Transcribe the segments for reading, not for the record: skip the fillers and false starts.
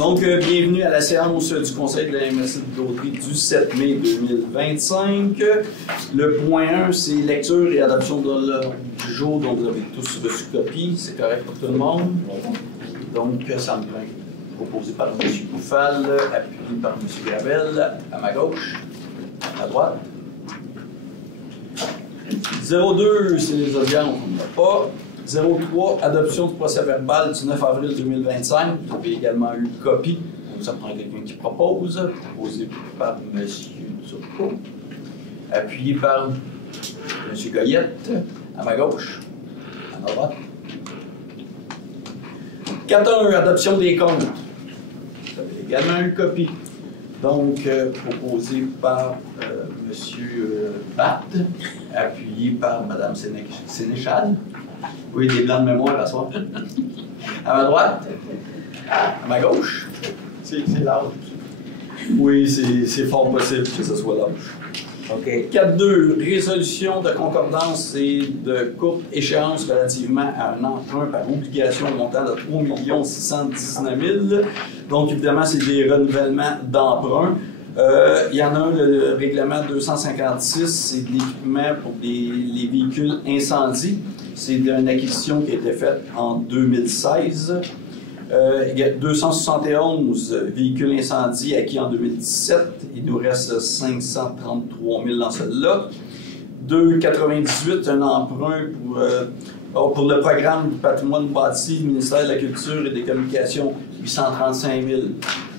Donc, bienvenue à la séance du Conseil de la MRC de Gaudry du 7 mai 2025. Le point 1, c'est lecture et adoption de l'ordre du jour, dont vous avez tous reçu copie. C'est correct pour tout le monde. Donc, ça me prend proposé par M. Bouffal, appuyé par M. Gravel, à ma gauche, à droite. 02, c'est les audiences, on n'a pas. 03, adoption du procès-verbal du 9 avril 2025. Vous avez également eu copie. Donc, ça prend quelqu'un qui propose. Proposé par M. Turcot. Appuyé par M. Goyette, à ma gauche, à ma droite. 4.1, adoption des comptes. Vous avez également eu copie. Donc, proposé par M. Batt, appuyé par Mme Sénéchal. Oui, des blancs de mémoire à soir. À ma droite, à ma gauche. C'est large. Oui, c'est fort possible que ce soit large. OK. 4.2, résolution de concordance et de courte échéance relativement à un emprunt par obligation au montant de 3 619 000. Donc, évidemment, c'est des renouvellements d'emprunt. Il y en a un, le règlement 256, c'est de l'équipement pour les véhicules incendies. C'est une acquisition qui a été faite en 2016. Il y a 271 véhicules incendies acquis en 2017. Il nous reste 533 000 dans celle-là. 298, un emprunt pour le programme du patrimoine bâti du ministère de la Culture et des Communications, 835 000.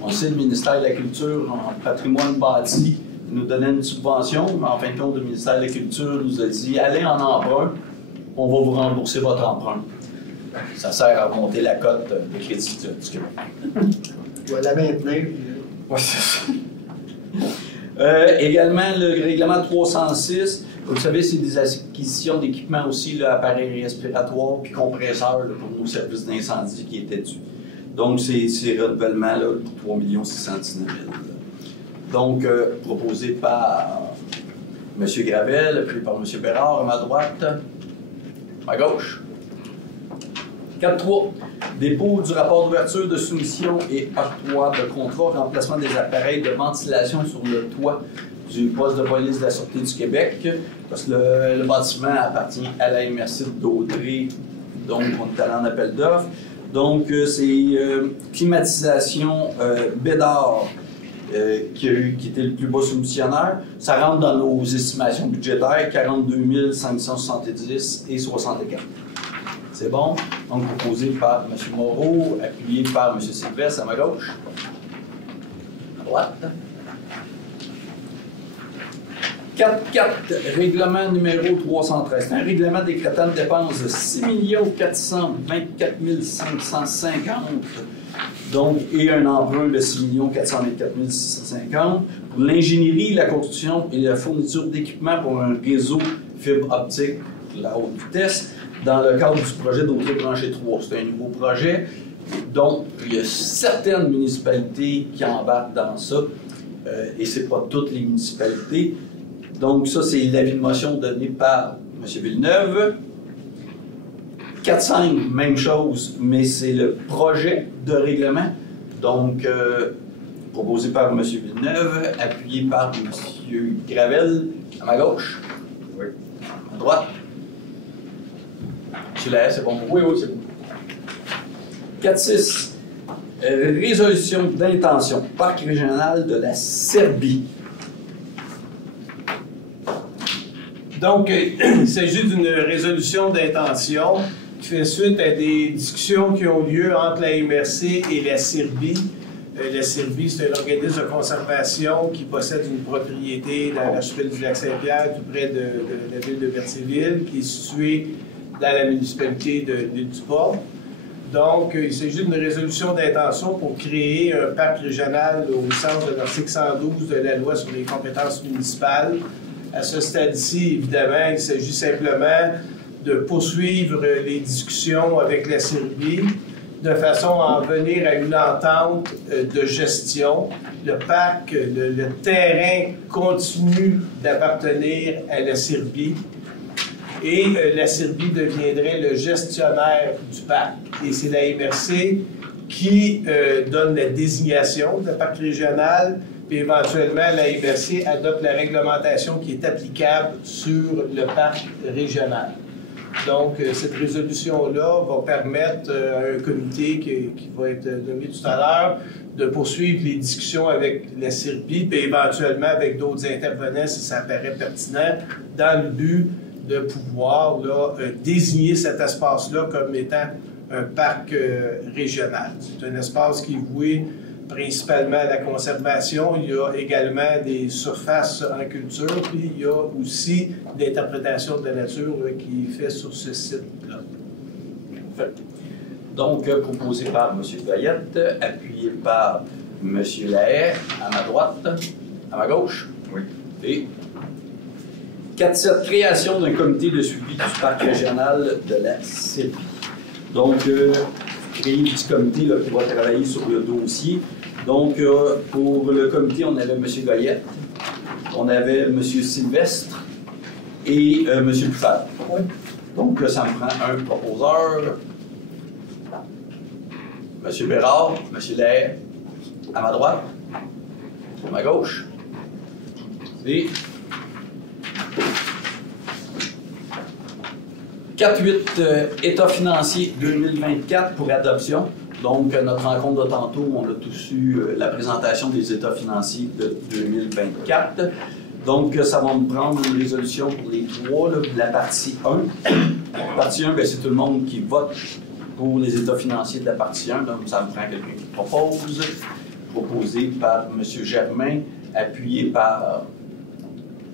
On sait le ministère de la Culture en patrimoine bâti nous donnait une subvention, mais en fin de compte, le ministère de la Culture nous a dit « Allez en emprunt, on va vous rembourser votre emprunt. » Ça sert à monter la cote de crédit du Québec. Tu vas la maintenir. Oui, c'est ça. Également, le règlement 306, vous savez, c'est des acquisitions d'équipements aussi, là, appareils respiratoires puis compresseurs là, pour nos services d'incendie qui étaient dus. Donc, c'est renouvellement là, pour 3 619 000. Donc, proposé par M. Gravel, puis par M. Bérard à ma droite, à ma gauche. 4.3. Dépôt du rapport d'ouverture de soumission et octroi de contrat, remplacement des appareils de ventilation sur le toit du poste de police de la Sûreté du Québec, parce que le bâtiment appartient à la MRC de Gaudry, donc on est allé en appel d'offres. Donc, c'est climatisation Bédard qui était le plus bas soumissionnaire. Ça rentre dans nos estimations budgétaires, 42 570 et 64. C'est bon? Donc, proposé par M. Moreau, appuyé par M. Sylvestre à ma gauche. À droite. 4.4, règlement numéro 313. C'est un règlement décrétant une dépense de 6 424 550. Donc, et un emprunt de 6 424 650 pour l'ingénierie, la construction et la fourniture d'équipements pour un réseau fibre optique de la haute vitesse dans le cadre du projet d'Autry Branché 3. C'est un nouveau projet. Donc, il y a certaines municipalités qui embarquent dans ça, et ce n'est pas toutes les municipalités. Donc, ça, c'est l'avis de motion donné par M. Villeneuve. 4.5, même chose, mais c'est le projet de règlement. Donc, proposé par M. Villeneuve, appuyé par M. Gravel, à ma gauche. Oui. À droite. M. Lahaye, c'est bon pour vous? Oui, c'est bon. 4.6, résolution d'intention, parc régional de la Serbie. Donc, il s'agit d'une résolution d'intention qui fait suite à des discussions qui ont lieu entre la MRC et la Serbie. La Serbie, c'est un organisme de conservation qui possède une propriété dans l'archipel du Lac-Saint-Pierre, tout près de la ville de Berthierville, qui est située dans la municipalité de l'île du Port. Donc, il s'agit d'une résolution d'intention pour créer un parc régional au sens de l'article 112 de la loi sur les compétences municipales. À ce stade-ci, évidemment, il s'agit simplement de poursuivre les discussions avec la Serbie de façon à en venir à une entente de gestion. Le parc, le terrain continue d'appartenir à la Serbie et la Serbie deviendrait le gestionnaire du parc. Et c'est la MRC qui donne la désignation de parc régional, puis éventuellement la MRC adopte la réglementation qui est applicable sur le parc régional. Donc, cette résolution-là va permettre à un comité qui va être nommé tout à l'heure de poursuivre les discussions avec la CIRBI, puis éventuellement avec d'autres intervenants si ça paraît pertinent, dans le but de pouvoir là, désigner cet espace-là comme étant un parc régional. C'est un espace qui est voué principalement à la conservation. Il y a également des surfaces en culture, puis il y a aussi l'interprétation de la nature là, qui est faite sur ce site-là. Donc, proposé par M. Goyette, appuyé par M. Lahaye, à ma droite, à ma gauche. Oui. Et 4.7, création d'un comité de suivi du parc régional de la CIRBI. Donc, créer un petit comité là, qui va travailler sur le dossier. Donc, pour le comité, on avait M. Goyette, on avait M. Sylvestre et M. Buffal. Oui. Donc, ça me prend un proposeur. M. Bérard, M. Lahaye, à ma droite, à ma gauche. Et 4.8, État financier 2024 pour adoption. Donc, notre rencontre de tantôt, on a tous eu la présentation des états financiers de 2024. Donc, ça va me prendre une résolution pour les trois, là, la partie 1. La partie 1, c'est tout le monde qui vote pour les états financiers de la partie 1. Donc, ça me prend quelqu'un qui propose. Proposé par M. Germain, appuyé par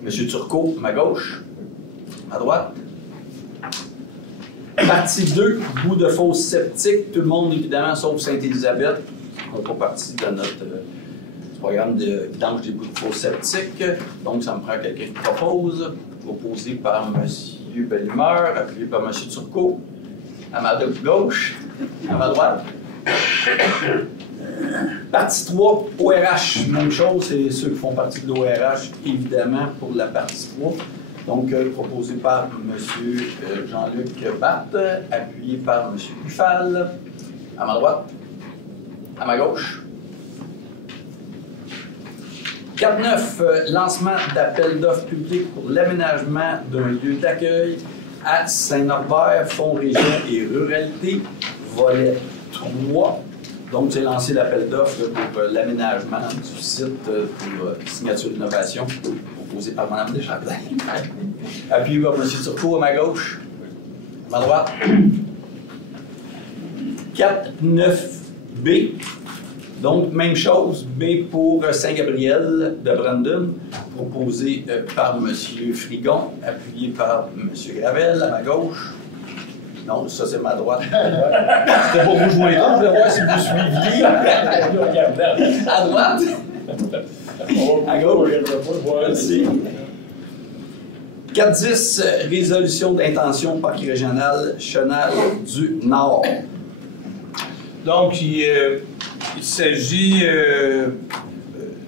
M. Turcot, à ma gauche, à droite. Partie 2, bout de fosse septique. Tout le monde, évidemment, sauf Sainte-Élisabeth, qui ne font pas partie de notre programme de vidange des bouts de fosse septique. Donc, ça me prend quelqu'un qui propose. Proposé par M. Bellemeur, appuyé par M. Turcot, à ma gauche, à ma droite. Partie 3, ORH, même chose, c'est ceux qui font partie de l'ORH, évidemment, pour la partie 3. Donc, proposé par M. Jean-Luc Batte, appuyé par M. Buffal, à ma droite, à ma gauche. 4.9, lancement d'appel d'offres publiques pour l'aménagement d'un lieu d'accueil à Saint-Norbert, Fonds Région et Ruralité, volet 3. Donc, j'ai lancé l'appel d'offres pour l'aménagement du site pour signature d'innovation, proposé par Mme Deschâtelain. Appuyé par M. Turcot à ma gauche, à ma droite. 4.9B. Donc, même chose, B pour Saint-Gabriel de Brandon, proposé par M. Frigon, appuyé par M. Gravel à ma gauche. Non, ça c'est ma droite. C'était pour vous jouer là, je voulais voir si vous suiviez. À droite. À gauche. Merci. 4.10, résolution d'intention parc régional Chenal du Nord. Donc, il s'agit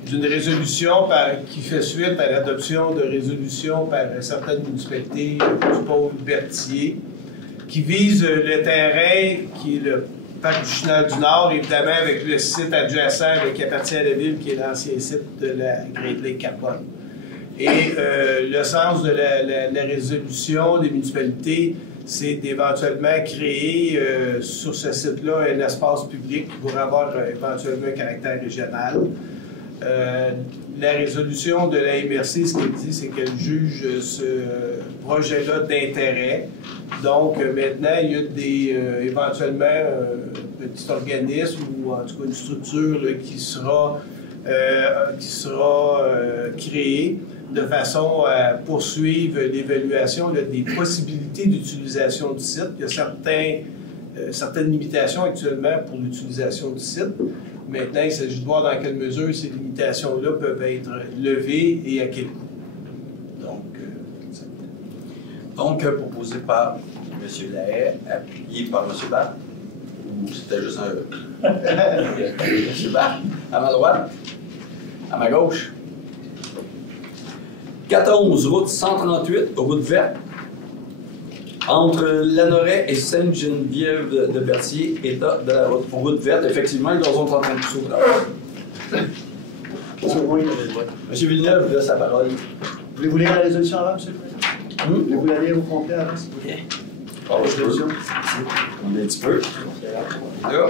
d'une résolution qui fait suite à l'adoption de résolutions par certaines municipalités du pôle Berthier, qui vise le terrain qui est le parc du Chenal du Nord, évidemment avec le site adjacent qui appartient à la ville, qui est l'ancien site de la Great Lake Carbone. Et le sens de la résolution des municipalités, c'est d'éventuellement créer sur ce site-là un espace public qui pourrait avoir éventuellement un caractère régional. La résolution de la MRC, ce qu'elle dit, c'est qu'elle juge ce projet-là d'intérêt. Donc, maintenant, il y a éventuellement un petit organisme ou en tout cas une structure là, qui sera créée de façon à poursuivre l'évaluation des possibilités d'utilisation du site. Il y a certaines limitations actuellement pour l'utilisation du site. Maintenant, il s'agit de voir dans quelle mesure ces limitations-là peuvent être levées et à quel coût. Donc, proposé par M. Lahaye, appuyé par M. Batte, ou c'était juste un... M. Batte, à ma droite, à ma gauche. 14, route 138, route verte. entre Lanoraie et Sainte-Geneviève de Berthier, état de la route verte. Effectivement, ils sont en train de pousser au travail. Monsieur Villeneuve, vous avez sa parole. Voulez-vous lire la résolution avant, M. le Président? Voulez-vous la lire au complet avant, s'il vous plaît? Résolution. On est un petit peu. Là.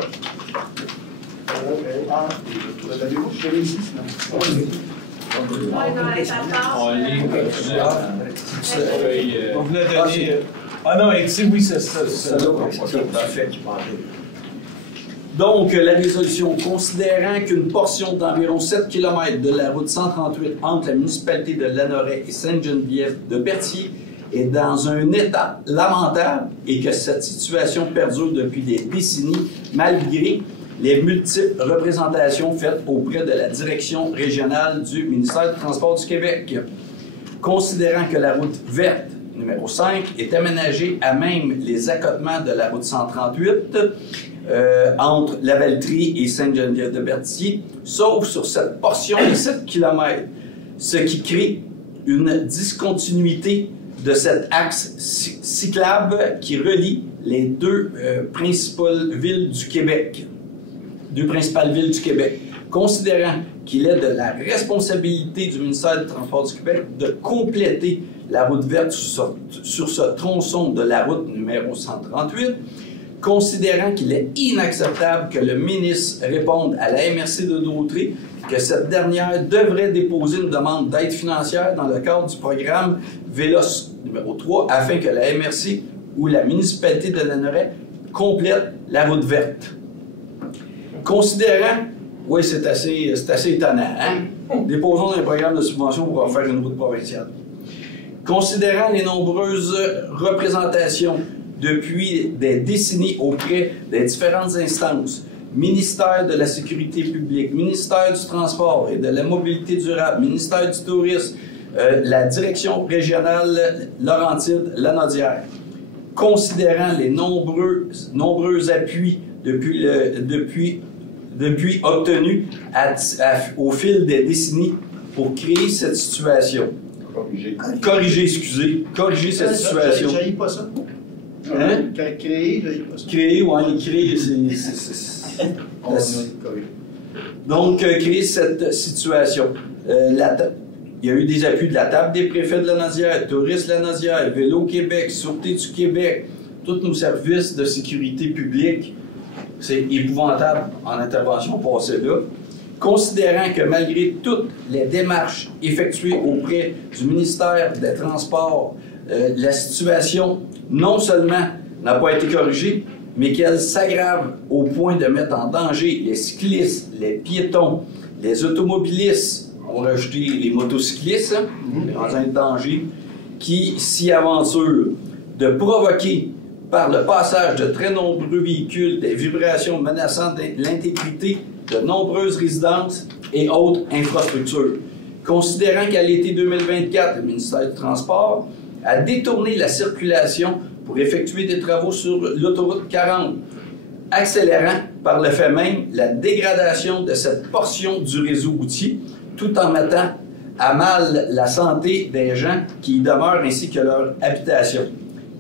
L'avez-vous? Je l'ai ici, sinon. On voulait donner. Ah non, ici, oui, c'est ça. Parfait. Donc, la résolution, considérant qu'une portion d'environ 7 km de la route 138 entre la municipalité de Lanoraie et Sainte-Geneviève de Berthier est dans un état lamentable et que cette situation perdure depuis des décennies, malgré les multiples représentations faites auprès de la direction régionale du ministère du Transport du Québec. Considérant que la route verte numéro 5 est aménagée à même les accotements de la route 138 entre La Valtrie et Sainte-Geneviève de Berthier, sauf sur cette portion de 7 km, ce qui crée une discontinuité de cet axe cyclable qui relie les deux principales villes du Québec. Considérant qu'il est de la responsabilité du ministère du Transport du Québec de compléter la route verte sur ce tronçon de la route numéro 138, considérant qu'il est inacceptable que le ministre réponde à la MRC de Dautrey que cette dernière devrait déposer une demande d'aide financière dans le cadre du programme VELOS numéro 3 afin que la MRC ou la municipalité de Lanoraie complète la route verte. Considérant, oui, c'est assez étonnant, hein? Déposons un programme de subvention pour faire une route provinciale. Considérant les nombreuses représentations depuis des décennies auprès des différentes instances, ministère de la Sécurité publique, ministère du Transport et de la Mobilité durable, ministère du Tourisme, la direction régionale Laurentide-Lanaudière, considérant les nombreux appuis depuis obtenus au fil des décennies pour créer cette situation. Corriger cette situation. J'haïs pas ça. Hein? Créer, j'haïs pas ça. Créer, donc, créer cette situation. Il y a eu des appuis de la table des préfets de Lanaudière, Tourisme Lanaudière, Vélo Québec, Sûreté du Québec, tous nos services de sécurité publique. C'est épouvantable en intervention passée là. Considérant que malgré toutes les démarches effectuées auprès du ministère des Transports, la situation non seulement n'a pas été corrigée, mais qu'elle s'aggrave au point de mettre en danger les cyclistes, les piétons, les automobilistes, on va rajouter les motocyclistes, dans un danger, qui s'y aventurent, de provoquer par le passage de très nombreux véhicules des vibrations menaçant l'intégrité de nombreuses résidences et autres infrastructures. Considérant qu'à l'été 2024, le ministère du Transport a détourné la circulation pour effectuer des travaux sur l'autoroute 40, accélérant par le fait même la dégradation de cette portion du réseau routier, tout en mettant à mal la santé des gens qui y demeurent ainsi que leur habitation.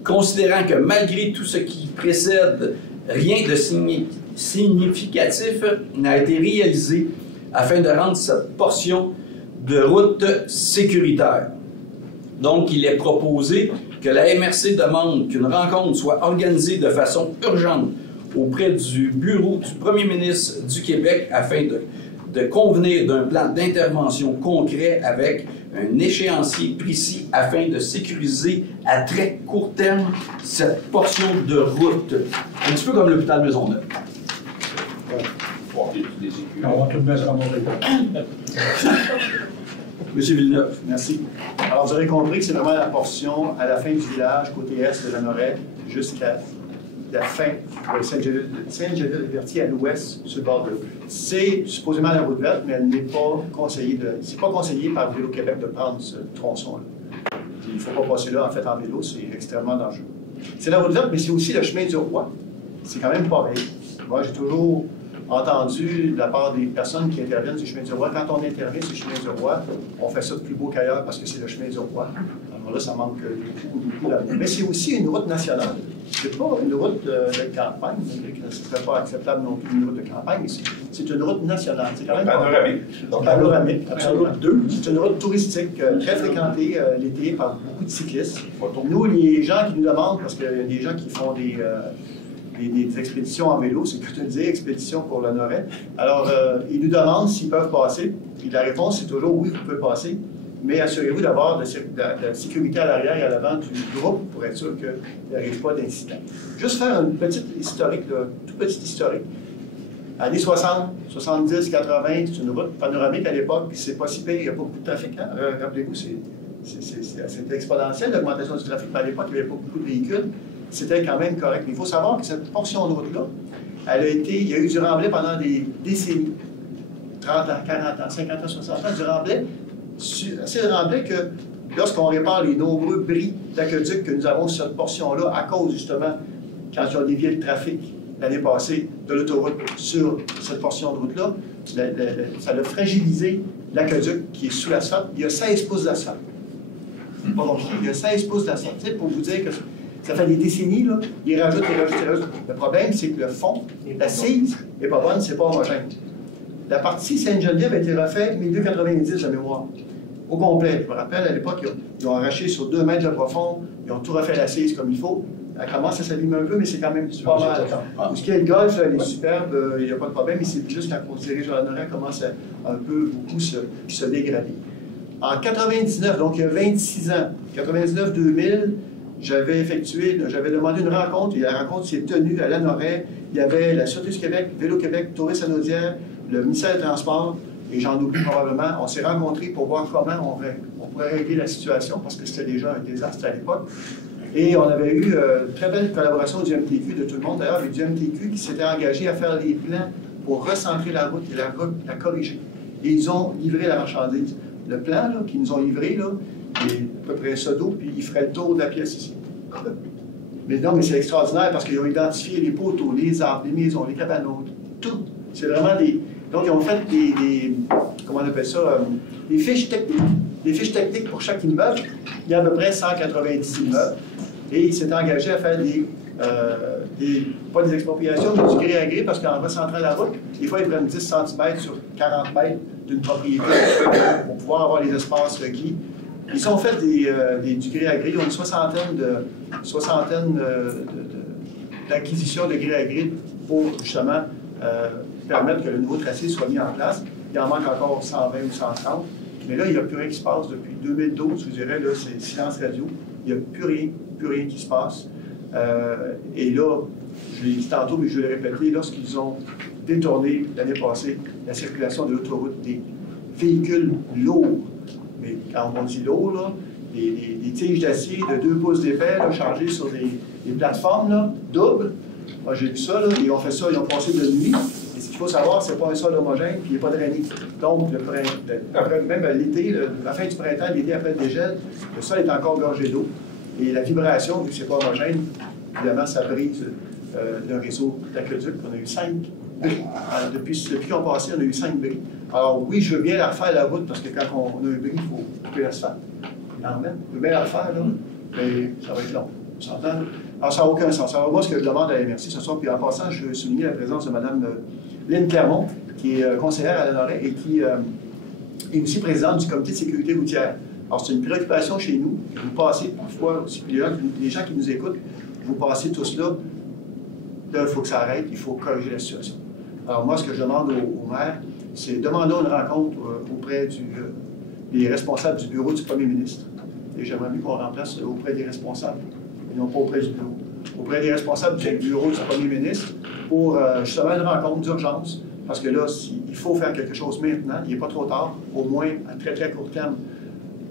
Considérant que malgré tout ce qui précède, rien de significatif n'a été réalisé afin de rendre cette portion de route sécuritaire. Donc, il est proposé que la MRC demande qu'une rencontre soit organisée de façon urgente auprès du bureau du premier ministre du Québec afin de convenir d'un plan d'intervention concret avec un échéancier précis afin de sécuriser à très court terme cette portion de route. Un petit peu comme l'hôpital Maisonneuve. On va tout mettre en mauvais. Monsieur Villeneuve, merci. Alors, vous aurez compris que c'est vraiment la portion à la fin du village, côté est de Lanoraie, jusqu'à la fin de Sainte-Geneviève-de-Berthier à l'ouest, sur le bord de l'eau. C'est supposément la route verte, mais elle n'est pas conseillée c'est pas conseillé par Vélo Québec de prendre ce tronçon-là. Il ne faut pas passer là, en fait, en vélo, c'est extrêmement dangereux. C'est la route verte, mais c'est aussi le chemin du roi. C'est quand même pareil. Moi, j'ai toujours entendu de la part des personnes qui interviennent sur le chemin du roi, quand on intervient sur le chemin du roi, on fait ça de plus beau qu'ailleurs parce que c'est le chemin du roi. Alors là, ça manque beaucoup d'avenir. Mais c'est aussi une route nationale. C'est pas une route de campagne. Ce ne serait pas acceptable non plus une route de campagne. C'est une route nationale. C'est quand même Panoramique. Panoramique, absolument. C'est une route touristique très fréquentée l'été par beaucoup de cyclistes. Nous, les gens qui nous demandent, parce qu'il y a des gens qui font des expéditions en vélo, c'est que tu dis expédition pour le Nord-Est. Alors, ils nous demandent s'ils peuvent passer. Et la réponse, c'est toujours oui, vous pouvez passer. Mais assurez-vous d'avoir de la sécurité à l'arrière et à l'avant du groupe pour être sûr qu'il n'arrive pas d'incident. Juste faire une petite historique, tout petit historique. Années 60, 70, 80, c'est une route panoramique à l'époque, c'est pas si pire, il n'y a pas beaucoup de trafic. Hein? Rappelez-vous, c'était exponentiel l'augmentation du trafic, mais à l'époque, il n'y avait pas beaucoup de véhicules. C'était quand même correct. Mais il faut savoir que cette portion de route-là, il y a eu du remblai pendant des décennies. 30 ans, 40 ans, 50 ans, 60 ans, du remblai. C'est le remblai que lorsqu'on répare les nombreux bris d'aqueduc que nous avons sur cette portion-là, à cause justement, quand ils ont dévié le trafic l'année passée de l'autoroute sur cette portion de route-là, ça a fragilisé l'aqueduc qui est sous l'asphalte. Il y a 16 pouces d'asphalte. Pas compliqué, il y a 16 pouces d'asphalte. Pour vous dire que ça fait des décennies, là, ils rajoutent. Le problème, c'est que le fond, l'assise n'est pas bonne, c'est pas homogène. La partie Sainte-Geneviève a été refaite 1290 de mémoire. Au complet. Je me rappelle, à l'époque, ils ont arraché sur 2 mètres de profond, ils ont tout refait l'assise comme il faut. Elle commence à s'abîmer un peu, mais c'est quand même pas mal. Pour ce qui est le golf, elle est superbe, il n'y a pas de problème, mais c'est juste quand on se dirige vers le nord, elle commence à un peu beaucoup se dégrader. En 99, donc il y a 26 ans, 99-2000, j'avais demandé une rencontre, et la rencontre s'est tenue à la Noret. Il y avait la Sûreté du Québec, Vélo Québec, Tourisme Anaudière, le ministère des Transports, et j'en oublie probablement. On s'est rencontrés pour voir comment on pourrait régler la situation, parce que c'était déjà un désastre à l'époque. Et on avait eu une très belle collaboration du MTQ, de tout le monde d'ailleurs, avec du MTQ qui s'était engagé à faire les plans pour recentrer la route et la corriger. Et ils ont livré la marchandise. Le plan qu'ils nous ont livré, là, il est à peu près ça d'eau, puis il ferait le tour de la pièce ici. Mais non, mais c'est extraordinaire parce qu'ils ont identifié les poteaux, les arbres, les maisons, les cabanos, tout. C'est vraiment des... Donc, ils ont fait comment on appelle ça, des fiches techniques. Des fiches techniques pour chaque immeuble. Il y a à peu près 190 immeubles. Et ils s'étaient engagés à faire pas des expropriations, mais du gré à gré, parce qu'en recentrant la route, des fois, ils prennent 10 cm sur 40 mètres d'une propriété pour pouvoir avoir les espaces requis. Ils ont fait du gré à gré. Ils ont une soixantaine d'acquisitions de gré à gré pour justement permettre que le nouveau tracé soit mis en place. Il en manque encore 120 ou 130. Mais là, il n'y a plus rien qui se passe depuis 2012, je dirais, là, c'est silence radio. Il n'y a plus rien qui se passe. Et là, je l'ai dit tantôt, mais je vais le répéter, lorsqu'ils ont détourné l'année passée la circulation de l'autoroute des véhicules lourds, mais quand on dit lourd, là, des tiges d'acier de 2 pouces d'épais chargées sur des plateformes là, doubles. Moi, j'ai vu ça, là, ils ont fait ça, ils ont passé de nuit. Et ce qu'il faut savoir, c'est pas un sol homogène, puis il n'y a pas de drainé. Donc, même l'été, la fin du printemps, l'été après le dégel, le sol est encore gorgé d'eau. Et la vibration, vu que c'est pas homogène, évidemment, ça brise le réseau d'aqueduc. On a eu 5 bris. Depuis qu'on passait, on a eu 5 bris. Alors oui, je veux bien la refaire, la route, parce que quand on a un bris, il faut couper l'asphalte. Je veux bien la refaire, là, mais ça va être long. On s'entend? Alors, ça n'a aucun sens. Alors, moi, ce que je demande à la MRC ce soir, puis en passant, je veux souligner la présence de Mme Lynne Clermont, qui est conseillère à la Noret et qui est aussi présidente du comité de sécurité routière. Alors, c'est une préoccupation chez nous. Vous passez parfois aussi, puis les gens qui nous écoutent, vous passez tous là. Là, il faut que ça arrête, il faut corriger la situation. Alors, moi, ce que je demande au maire, c'est demandons une rencontre auprès des responsables du bureau du premier ministre. Et j'aimerais mieux qu'on remplace auprès des responsables, et non pas auprès du bureau. Auprès des responsables du bureau du premier ministre pour justement une rencontre d'urgence. Parce que là, il faut faire quelque chose maintenant, il n'est pas trop tard, au moins à très très court terme.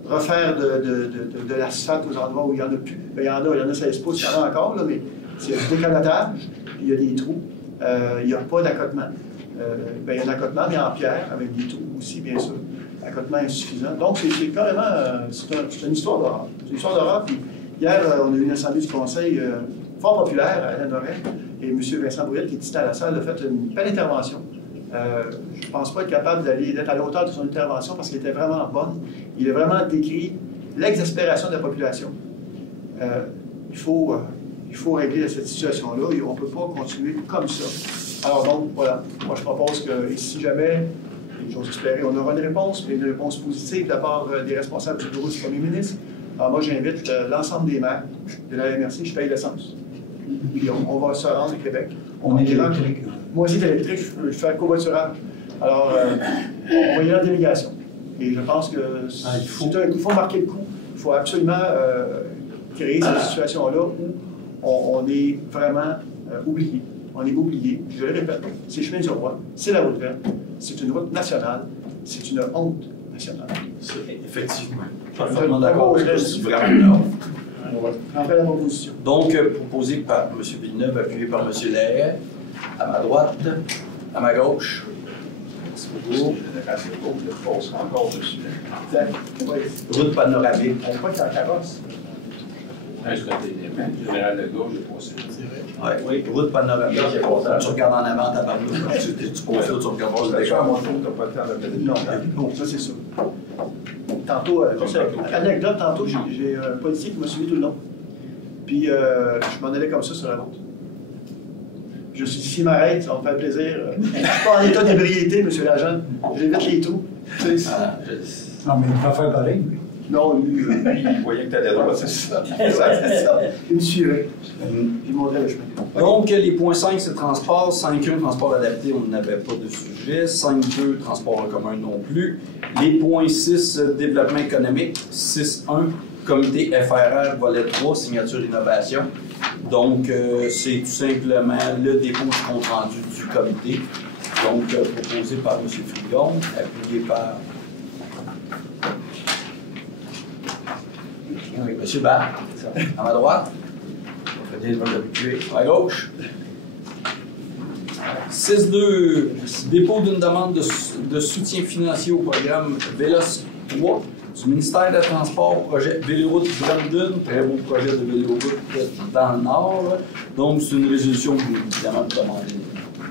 Refaire de l'asphalte aux endroits où il n'y en a plus. Bien, il y en a 16 pouces, il y en a encore, là, mais c'est du décanotage, il y a des trous, il n'y a pas d'accotement. Il y a un accotement, mais en pierre, avec des trous aussi, bien sûr. Accotement insuffisant. Donc, c'est carrément c'est une histoire d'horreur. C'est une histoire d'horreur. Puis hier, on a eu une assemblée du conseil fort populaire à la Noret, et M. Vincent Brouillette, qui était à la salle, a fait une belle intervention. Je ne pense pas être capable d'être à la hauteur de son intervention parce qu'elle était vraiment bonne. Il a vraiment décrit l'exaspération de la population. Il faut régler cette situation-là et on ne peut pas continuer comme ça. Alors donc, voilà, moi je propose que si jamais, et j'ose espérer, on aura une réponse, mais une réponse positive de la part des responsables du bureau du premier ministre, alors moi j'invite l'ensemble des maires de la MRC, je paye l'essence. Puis on va se rendre au Québec. On est électrique. Moi aussi, électrique, je fais un covoiturage. Alors, on va y aller en délégation. Et je pense que il faut marquer le coup. Il faut absolument créer cette situation-là où on est vraiment oublié. On est oublié. Je le répète, c'est chemin du roi, c'est la route verte, c'est une route nationale, c'est une honte nationale. Effectivement. Je suis vraiment d'accord avec ça. C'est vraiment honte. On va rentrer la proposition. Donc, proposé par M. Villeneuve, appuyé par M. Lahaye, à ma droite, à ma gauche. Merci beaucoup. Encore dessus. Route panoramique. On voit qu'il y a la carrosse. Général de gauche, j'ai passé. Oui, route panoramique. Tu regardes en avant, ta barre. Tu poses là, tu regardes le Déjà, à mon décor. tour, t'as pas le temps de me Non, non, ça c'est ça. Tantôt, anecdote, tantôt, j'ai un policier qui m'a suivi tout le long. Puis je m'en allais comme ça sur la route. Je me suis dit, s'il m'arrête, ça va me faire plaisir. Je ne suis pas en état d'ébriété, monsieur l'agent. J'évite les trous. Non, mais il va faire pareil. Non, lui, il voyait que t'allais droit, c'est ça. c'est ça. Il me suivait. Puis il montrait le chemin. Donc, les points 5, c'est transport. 5.1, transport adapté, on n'avait pas de sujet. 5.2, transport en commun non plus. Les points 6, développement économique. 6.1, comité FRR, volet 3, signature innovation. Donc, c'est tout simplement le dépôt du compte rendu du comité. Donc, proposé par M. Frigon, appuyé par M. Barr, à ma droite. À ma gauche. 6.2, dépôt d'une demande de soutien financier au programme VELOS 3 du ministère des Transports, projet Véloroute Brandon, très beau projet de véloroute dans le Nord. Donc, c'est une résolution que vous, évidemment, vous demandez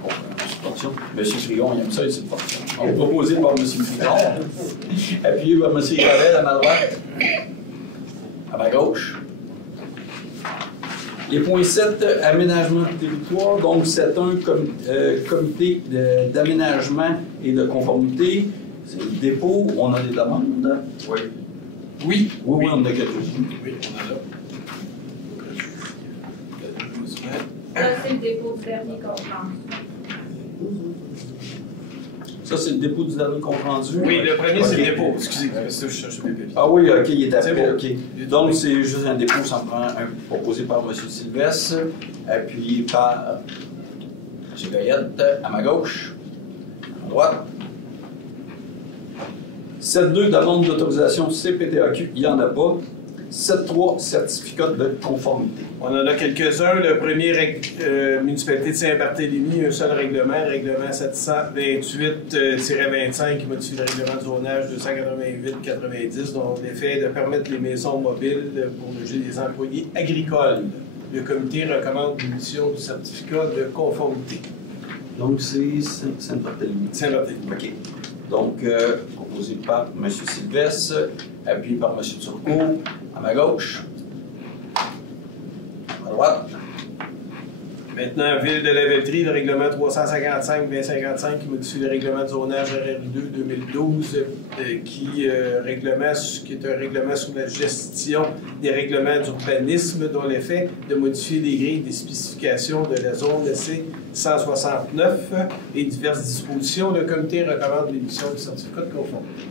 en subvention. M. Frigon, il aime ça, il sait pas. Donc, proposé par M. Frigon, appuyé par M. Gravel à ma droite, à ma gauche. Les points 7, aménagement du territoire. Donc, 7.1, comité d'aménagement et de conformité. C'est le dépôt. On a des demandes. Oui. Oui, on en a quelques-unes. Oui, on en a. Ça, c'est le dépôt du dernier compte rendu. Ça, c'est le dépôt du dernier compte rendu. Oui, le premier, c'est Ok. le dépôt. Excusez, parce que je cherche mes papiers. Ah oui, OK, il est C'est après. bon. OK. Donc, c'est juste un dépôt, ça me prend un proposé par M. Sylvestre, appuyé par M. Goyette, à ma gauche, à ma droite. 7.2, demande d'autorisation CPTAQ, il n'y en a pas. 7.3, certificat de conformité. On en a quelques-uns. Le premier, municipalité de Saint-Barthélemy, un seul règlement, le règlement 728-25 qui modifie le règlement de zonage 288-90, dont l'effet est de permettre les maisons mobiles pour loger des employés agricoles. Le comité recommande l'émission du certificat de conformité. Donc, c'est Saint-Barthélemy. Saint-Barthélemy. OK. Donc, proposé par M. Sylvestre, appuyé par M. Turcot, à ma gauche, à ma droite. Maintenant, Ville de la Velleterie, le règlement 355-2055 qui modifie le règlement de zonage RR2 2012, qui est un règlement sur la gestion des règlements d'urbanisme, dont l'effet de modifier les grilles des spécifications de la zone SC 169 et diverses dispositions. Le comité recommande l'émission du certificat de conformité.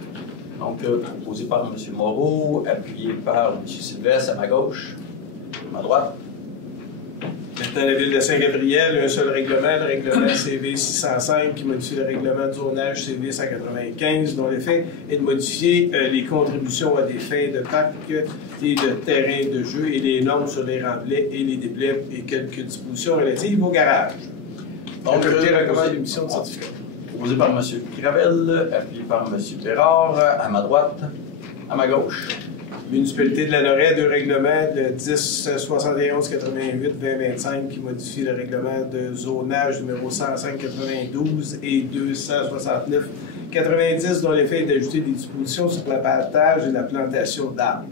Donc, proposé par M. Moreau, appuyé par M. Sylvestre, à ma gauche, à ma droite. Maintenant, la Ville de Saint-Gabriel, un seul règlement, le règlement CV 605 qui modifie le règlement de zonage CV 195, dont l'effet est de modifier les contributions à des fins de parc et de terrain de jeu et les normes sur les remblais et les déblais et quelques dispositions relatives au garage. Donc, le comité recommande l'émission de certificat. Proposé par M. Gravel, appuyé par M. Bérard, à ma droite, à ma gauche. Municipalité de la Lorette, un règlement de 1071-88-2025 qui modifie le règlement de zonage numéro 105-92 et 269-90, dont l'effet est d'ajouter des dispositions sur l'abattage et la plantation d'arbres.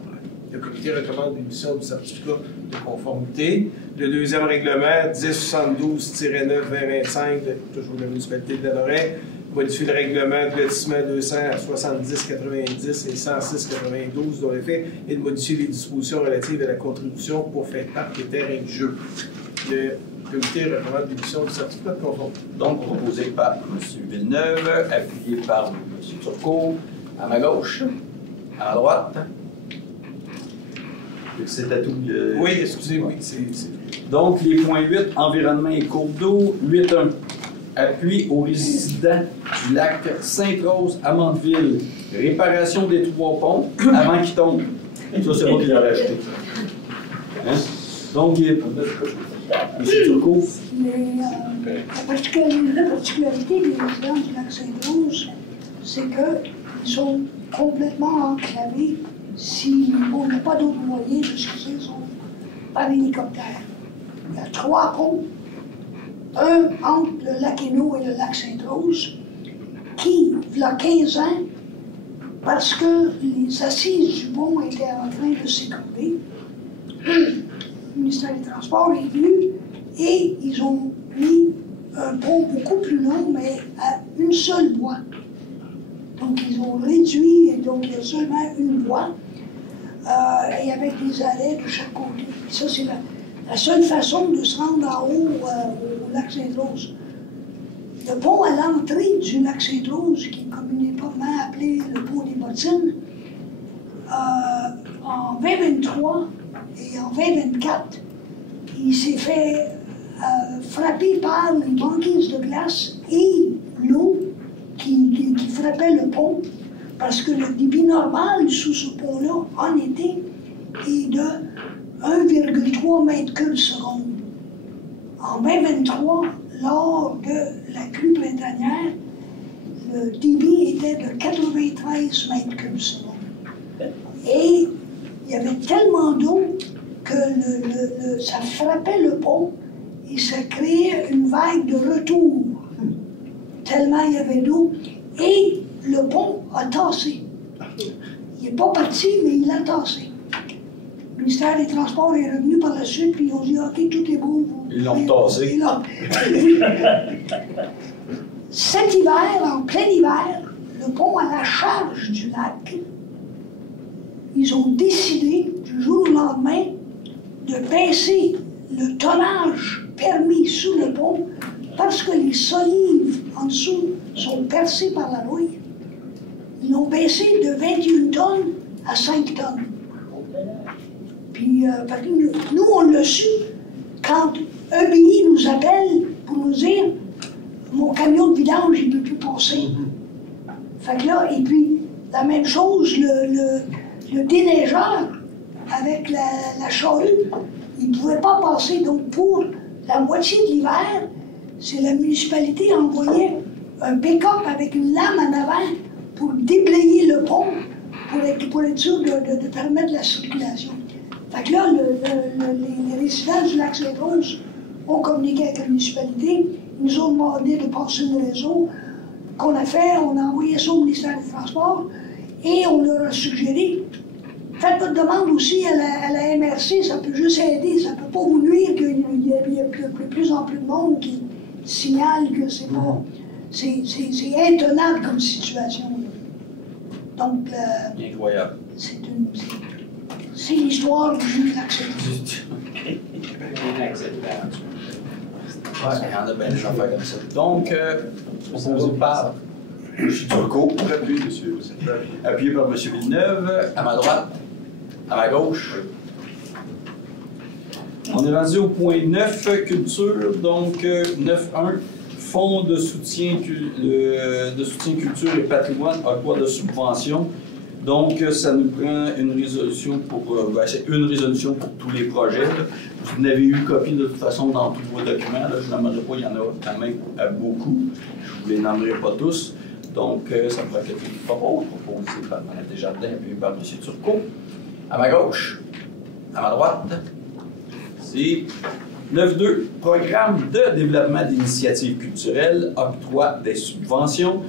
Le comité recommande l'émission du certificat de conformité. Le deuxième règlement, 1072-9-2025, toujours de la municipalité de Lanoraie, modifie le règlement de lotissement 270-90 et 106-92 dont l'effet est de modifier les dispositions relatives à la contribution pour faire partie des terrains de jeu. Le comité recommande l'émission du certificat de conformité. Donc, proposé par M. Villeneuve, appuyé par M. Turcot, à ma gauche, à ma droite. C'était tout. Oui, excusez, oui, c'est... Donc, les points 8, environnement et cours d'eau. 8.1, appui aux résidents du lac Sainte-Rose à Mandeville. Réparation des 3 ponts avant qu'ils tombent. Ça, c'est moi qui l'ai rajouté. Hein? Donc, M. Turcot. La particularité des résidents du lac Sainte-Rose, c'est qu'ils sont complètement enclavés si on n'a pas d'autre moyen de se faire par hélicoptère. Il y a 3 ponts, un entre le lac Hainaut et le lac Sainte-Rose, qui, il y a 15 ans, parce que les assises du pont étaient en train de s'écrouler, le ministère des Transports est venu et ils ont mis un pont beaucoup plus long, mais à une seule voie. Donc, ils ont réduit, et donc il y a seulement une voie, et avec des arrêts de chaque côté. Et ça, c'est la seule façon de se rendre en haut au lac Sainte-Rose. Le pont à l'entrée du lac Sainte-Rose, qui est communément appelé le pont des Bottines, en 2023 et en 2024, il s'est fait frapper par les banquises de glace et l'eau qui frappait le pont, parce que le débit normal sous ce pont-là, en été, est de 1,3 mètres cubes seconde. En 2023, lors de la crue printanière, le débit était de 93 mètres cubes seconde. Et il y avait tellement d'eau que ça frappait le pont et ça créait une vague de retour. Tellement il y avait d'eau. Et le pont a tassé. Il n'est pas parti, mais il a tassé. Le ministère des Transports est revenu par la suite, puis ils ont dit OK, tout est beau. Ils l'ont tassé. Cet hiver, en plein hiver, le pont à la charge du lac, ils ont décidé, du jour au lendemain, de baisser le tonnage permis sous le pont parce que les solives en dessous sont percées par la rouille. Ils l'ont baissé de 21 tonnes à 5 tonnes. Puis, nous, on l'a su quand EBI nous appelle pour nous dire « Mon camion de vidange, il ne peut plus passer. » Fait que là, et puis, la même chose, le déneigeur, avec la charrue, il ne pouvait pas passer. Donc, pour la moitié de l'hiver, c'est la municipalité qui envoyait un pick-up avec une lame en avant pour déblayer le pont, pour être sûr de permettre la circulation. Fait que là, les résidents du lac Sainte-Rose ont communiqué avec la municipalité, ils nous ont demandé de passer le réseau qu'on a fait, on a envoyé ça au ministère des Transports et on leur a suggéré, faites votre demande aussi à la MRC, ça peut juste aider, ça ne peut pas vous nuire qu'il y a de plus en plus de monde qui signale que c'est pas... C'est intenable comme situation. Donc, incroyable. C'est l'histoire du lac Sainte-Rose. Inacceptable. Ouais, il y en a bien des affaires comme ça. Donc, proposé par M. Turcot, appuyé par M. Villeneuve, à ma droite, à ma gauche. On est rendu au point 9, culture, donc 9.1, fonds de soutien culture et patrimoine à quoi de subvention. Donc, ça nous prend une résolution pour, c'est une résolution pour tous les projets. Vous en avez eu copie de toute façon dans tous vos documents. Là, je n'en nommerai pas, il y en a quand même beaucoup. Je ne vous les nommerai pas tous. Donc, ça pourrait être une proposé par Mme Desjardins et par M. Turcot. À ma gauche, à ma droite, c'est 9.2, programme de développement d'initiatives culturelles, octroi des subventions.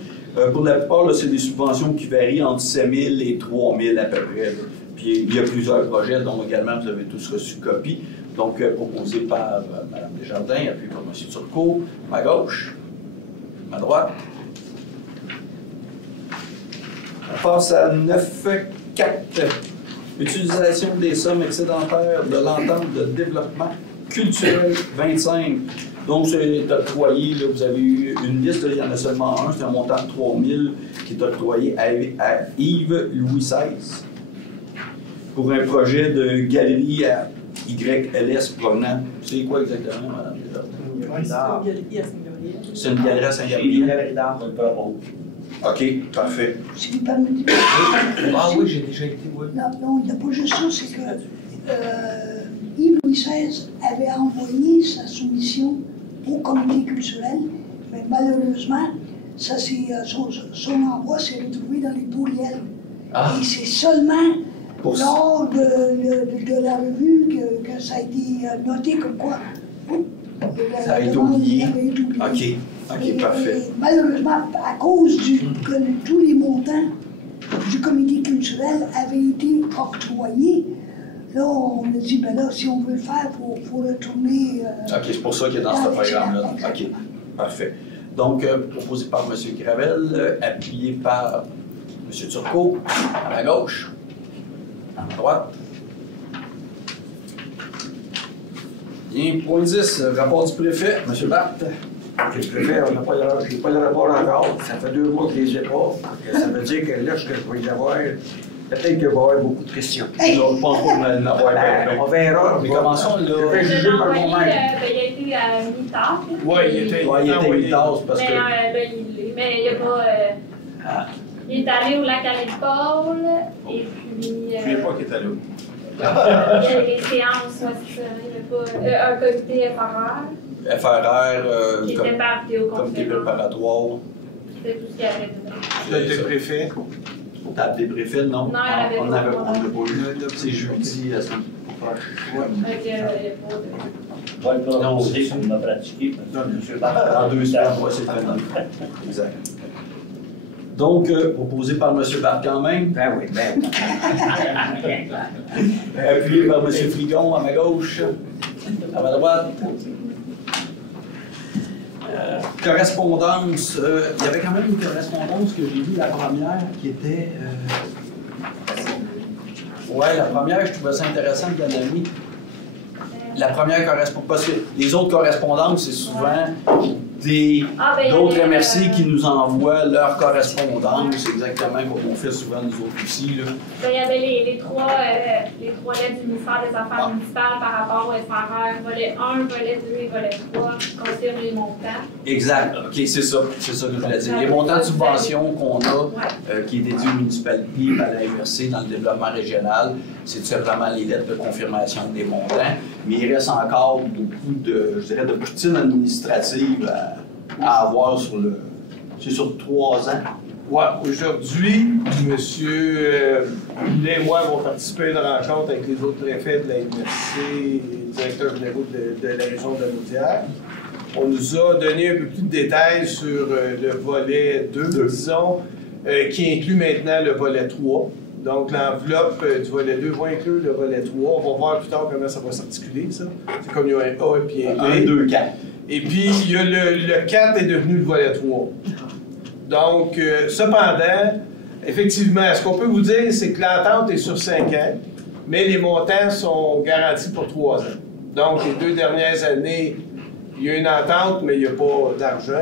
Pour la plupart, c'est des subventions qui varient entre 7 000 et 3 000 à peu près. Puis il y a plusieurs projets dont également vous avez tous reçu copie. Donc, proposé par Mme Desjardins, appuyé par M. Turcot, ma gauche, ma droite. On passe à 9.4. Utilisation des sommes excédentaires de l'entente de développement culturel 25. Donc, c'est octroyé, là, vous avez eu une liste, là, il y en a seulement un, c'est un montant de 3 000 qui est octroyé à Yves Louis XVI pour un projet de galerie à YLS provenant. C'est quoi exactement, Mme Desjardins? C'est une galerie à Saint-Gabriel. OK, parfait. Si vous permettez. Ah oui, j'ai déjà été, oui. Non, il n'y a pas juste ça, c'est que Yves Louis XVI avait envoyé sa soumission au comité culturel, mais malheureusement, ça, son envoi s'est retrouvé dans les pourriels. Ah. Et c'est seulement Pour lors de la revue que ça a été noté comme quoi. Ça a été oublié. OK. OK, parfait. Malheureusement, à cause que tous les montants du comité culturel avaient été octroyés, là, on a dit, ben là, si on veut le faire, il faut retourner. OK, c'est pour ça qu'il est dans ce programme-là. OK, parfait. Donc, proposé par M. Gravel, appuyé par M. Turcot, à ma gauche, à ma droite. Bien, point 10, rapport du préfet, M. Barthes. Le préfet, on n'a pas le rapport encore. Ça fait 2 mois que je les ai pas. Ça veut dire que là, ce que je vais y avoir, peut-être qu'il va y avoir beaucoup de questions. Je ne pense pas qu'on va en avoir. On verra. Mais commençons là. Je vais juger par envoyé, moi-même. il a été à mi-tard. Oui, il était Ouais, il était 8 tasses parce que. Mais il n'a pas. Il est allé au lac à l'épaule, et puis. Je ne sais pas qui est allé. Il y a des séances, ouais, c'est ça. Il n'y a pas un comité FRR. FRR, Qui était par comité vidéoconférence. préparatoire. C'était tout ce qu'il y avait dedans. le préfet. Table des préfets, non? Non, elle avait On pas. n'avait pas eu. C'est jeudi la semaine prochaine. Fait que, il n'y a pas de. Je vais le proposer pour me pratiquer. Dans 2 semaines, oui, c'est très bien. Exact. Donc, proposé par M. Barthes quand même. Ben oui, ben oui. Appuyé par M. Frigon à ma gauche, à ma droite. Correspondance. Il y avait quand même une correspondance que j'ai vue, la première, qui était. Ouais, la première, je trouvais ça intéressant de la donner. La première correspondance. Parce que les autres correspondances, c'est souvent d'autres MRC qui nous envoient leur correspondance, exactement comme on fait souvent nous autres aussi. Là. Ben, il y avait les trois lettres du ministère des Affaires municipales par rapport au FRR, volet 1, volet 2 et volet 3, qui confirment les montants. Exact. OK, c'est ça que je voulais dire. Les montants de subvention qu'on a, qui est dédié aux municipalités à la MRC dans le développement régional, c'est tout simplement les lettres de confirmation des montants. Mais il reste encore beaucoup de, je dirais, de poutine administrative à avoir sur le. C'est sur 3 ans. Ouais, aujourd'hui, M. Boulet et moi avons participé à une rencontre avec les autres préfets de la MRC et directeurs généraux de la région de la Naudière. On nous a donné un peu plus de détails sur le volet 2, disons, qui inclut maintenant le volet 3. Donc, l'enveloppe du volet 2 va inclure le volet 3. On va voir plus tard comment ça va s'articuler, ça. C'est comme il y a un A et puis un B. 1, 2, 4. Et puis, il y a le 4 est devenu le volet 3. Donc, cependant, effectivement, ce qu'on peut vous dire, c'est que l'entente est sur 5 ans, mais les montants sont garantis pour 3 ans. Donc, les 2 dernières années, il y a une entente, mais il n'y a pas d'argent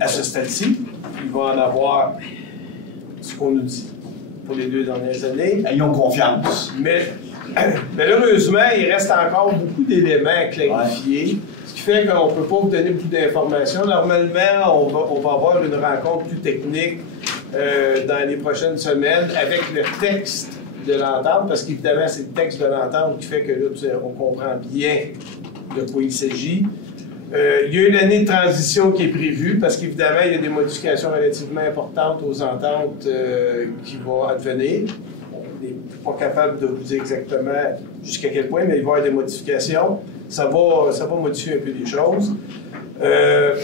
à ce stade-ci. Il va en avoir ce qu'on nous dit pour les 2 dernières années. Ils ont confiance. Mais malheureusement, il reste encore beaucoup d'éléments à clarifier, ce qui fait qu'on ne peut pas vous donner beaucoup d'informations. Normalement, on va avoir une rencontre plus technique dans les prochaines semaines avec le texte de l'entente, parce qu'évidemment, c'est le texte de l'entente qui fait que là, on comprend bien de quoi il s'agit. Il y a une année de transition qui est prévue parce qu'évidemment, il y a des modifications relativement importantes aux ententes qui vont advenir. On n'est pas capable de vous dire exactement jusqu'à quel point, mais il va y avoir des modifications. Ça va modifier un peu les choses. C'est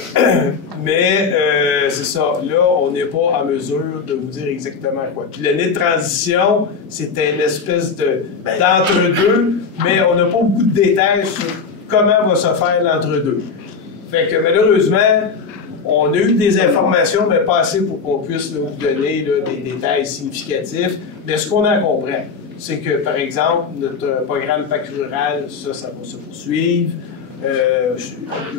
ça. Là, on n'est pas en mesure de vous dire exactement quoi. Puis l'année de transition, c'était une espèce d'entre-deux, mais on n'a pas beaucoup de détails sur comment va se faire l'entre-deux. Fait que malheureusement, on a eu des informations, mais pas assez pour qu'on puisse là, vous donner là, des détails significatifs. Mais ce qu'on en comprend, c'est que, par exemple, notre programme PAC rural, ça va se poursuivre.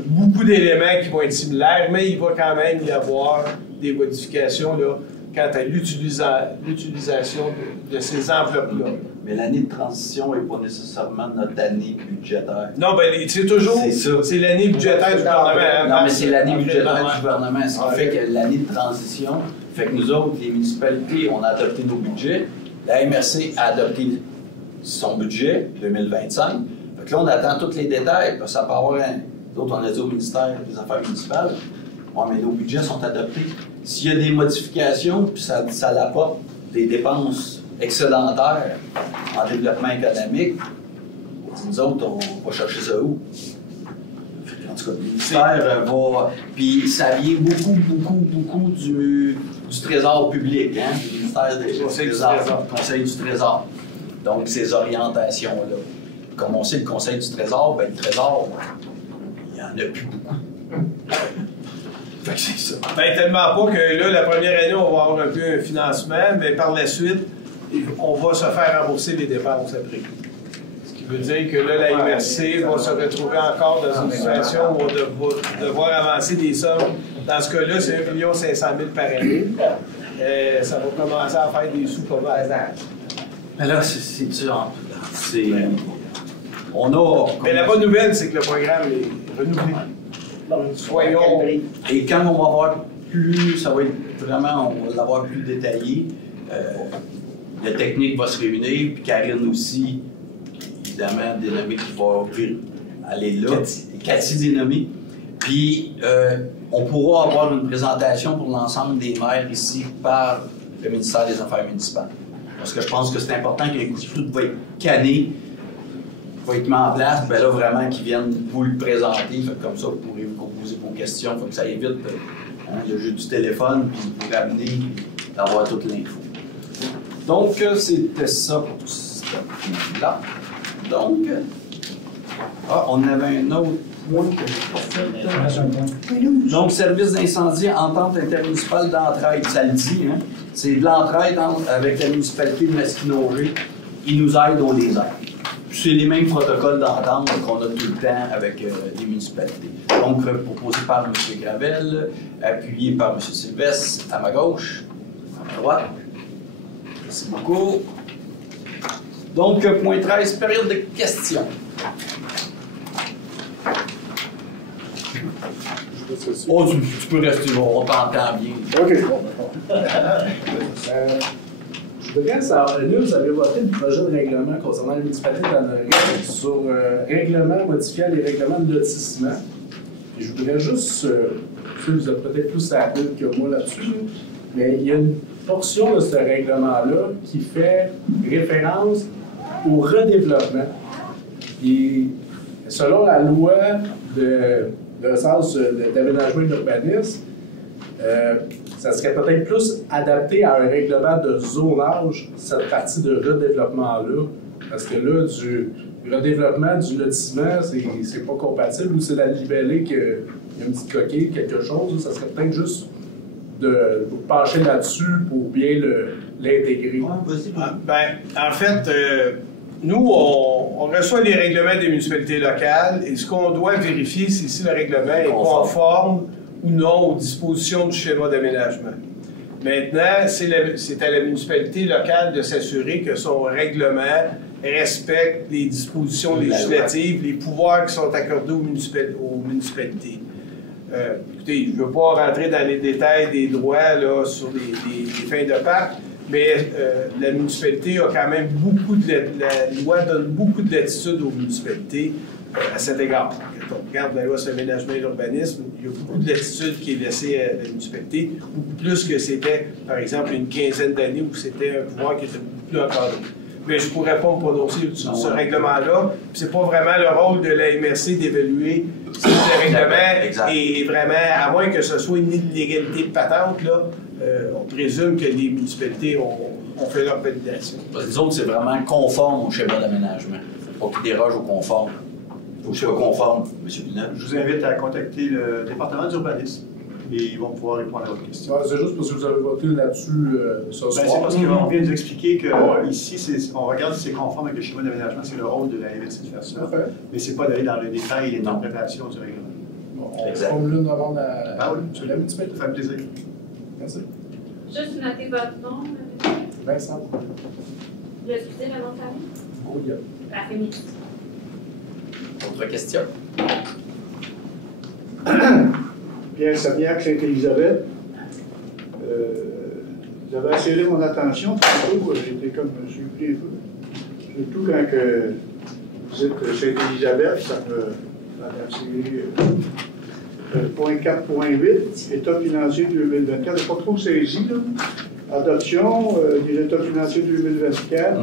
Beaucoup d'éléments qui vont être similaires, mais il va quand même y avoir des modifications là, quant à l'utilisation de ces enveloppes-là. Mais l'année de transition n'est pas nécessairement notre année budgétaire. Non, bien, c'est toujours c'est l'année budgétaire du gouvernement. Hein, non, mais c'est l'année budgétaire du gouvernement. Ce qui fait que l'année de transition fait que nous autres, les municipalités, on a adopté nos budgets. La MRC a adopté son budget 2025. Fait que là, on attend tous les détails, parce que ça peut avoir d'autres, on a dit au ministère des Affaires municipales. Ouais, mais nos budgets sont adoptés. S'il y a des modifications, puis ça apporte des dépenses excédentaires en développement économique, nous autres, on va chercher ça où? En tout cas, le ministère va... Puis ça vient beaucoup du Trésor public, hein? Du ministère du Conseil du Trésor. Donc, ces orientations-là. Comme on sait, le Conseil du Trésor, bien, le Trésor, il n'y en a plus beaucoup. Fait que c'est ça. Ben, tellement pas que là, la première année, on va avoir un peu un financement, mais par la suite, on va se faire rembourser les dépenses après. Ce qui veut dire que là, la MRC va se retrouver encore dans une situation où on va devoir avancer des sommes. Dans ce cas-là, c'est 1 500 000 par année. Ça va commencer à faire des sous pas mal. Mais là, c'est dur. On a... Mais la bonne nouvelle, c'est que le programme est renouvelé. Soyons... Et quand on va avoir plus, ça va être vraiment, on va l'avoir plus détaillé. La technique va se réunir, puis Karine aussi, évidemment, dénommée qui va aller là. Cathy dénommée. Puis on pourra avoir une présentation pour l'ensemble des maires ici par le ministère des Affaires municipales. Parce que je pense que c'est important qu'un coup de flou va être canné, va être mis en place, bien là, vraiment, qu'ils viennent vous le présenter. Fait comme ça, vous pourrez vous poser vos questions. Il faut que ça évite le jeu du téléphone, puis vous ramener, d'avoir toute l'info. Donc, c'était ça pour tout ce là. Donc, on avait un autre point que je n'ai pas fait. Donc, service d'incendie, entente intermunicipale d'entraide, ça le dit, hein? C'est de l'entraide avec la municipalité de Masquinongé. Ils nous aident, on les aide. C'est les mêmes protocoles d'entente qu'on a tout le temps avec les municipalités. Donc, proposé par M. Gravel, appuyé par M. Sylvestre, à ma gauche, à ma droite. Merci beaucoup. Donc, point 13, période de questions. Oh, tu peux rester, on t'entend bien. OK. Je voudrais savoir, là, vous avez voté le projet de règlement concernant la municipalité de Lanaudière sur règlement modifiant les règlements de lotissement. Et je voudrais juste, vous êtes peut-être plus rapide que moi là-dessus, mais il y a une portion de ce règlement-là qui fait référence au redéveloppement. Et selon la loi de sens d'aménagement et d'urbanisme, ça serait peut-être plus adapté à un règlement de zonage, cette partie de redéveloppement-là. Parce que là, du redéveloppement du lotissement, c'est pas compatible, ou c'est la libellée qu'il y a une petite coquille, quelque chose. Ça serait peut-être juste de vous pencher là-dessus pour bien l'intégrer. En fait, nous, on reçoit les règlements des municipalités locales et ce qu'on doit vérifier, c'est si le règlement est conforme ou non aux dispositions du schéma d'aménagement. Maintenant, c'est à la municipalité locale de s'assurer que son règlement respecte les dispositions législatives, les pouvoirs qui sont accordés aux municipalités. Écoutez, je ne veux pas rentrer dans les détails des droits là, sur les fins de parc, mais la municipalité a quand même la loi donne beaucoup de latitude aux municipalités à cet égard. Quand on regarde la loi sur l'aménagement et l'urbanisme, il y a beaucoup de latitude qui est laissée à la municipalité, beaucoup plus que c'était, par exemple, une quinzaine d'années où c'était un pouvoir qui était beaucoup plus encadré. Mais je ne pourrais pas me prononcer sur ce règlement-là. Ce n'est pas vraiment le rôle de la MRC d'évaluer si le règlement Exact. est vraiment, à moins que ce soit une illégalité patente, là, on présume que les municipalités ont fait leur validation. Les autres, c'est vraiment conforme au schéma d'aménagement. Il ne faut pas qu'ils dérogent au conforme. Il faut que ce soit conforme, M. Pinel. Je vous invite à contacter le département d'urbanisme et ils vont pouvoir répondre à votre question. C'est juste parce que vous avez voté là-dessus ce Ben, c'est soir. parce qu'on vient de nous expliquer que ici, on regarde si c'est conforme avec le schéma d'aménagement, c'est le rôle de la MRC de faire ça. Parfait. Mais c'est pas d'aller dans le détail et l'interprétation du règlement. Bon, on Exact. formule une demande à Ah oui, sur la municipalité. ça fait plaisir. Merci. Juste noter votre nom. Vincent. Vous excusez le nom de famille? Goulia. Parfait, merci. Autre question? Pierre Sabiac, Sainte-Élisabeth. Vous avez attiré mon attention, tantôt, j'étais comme surpris un peu. Surtout quand que vous dites Sainte-Élisabeth, ça m'a attiré. Point 4.8, État financier 2024, je n'ai pas trop saisi, là. Adoption des États financiers 2024.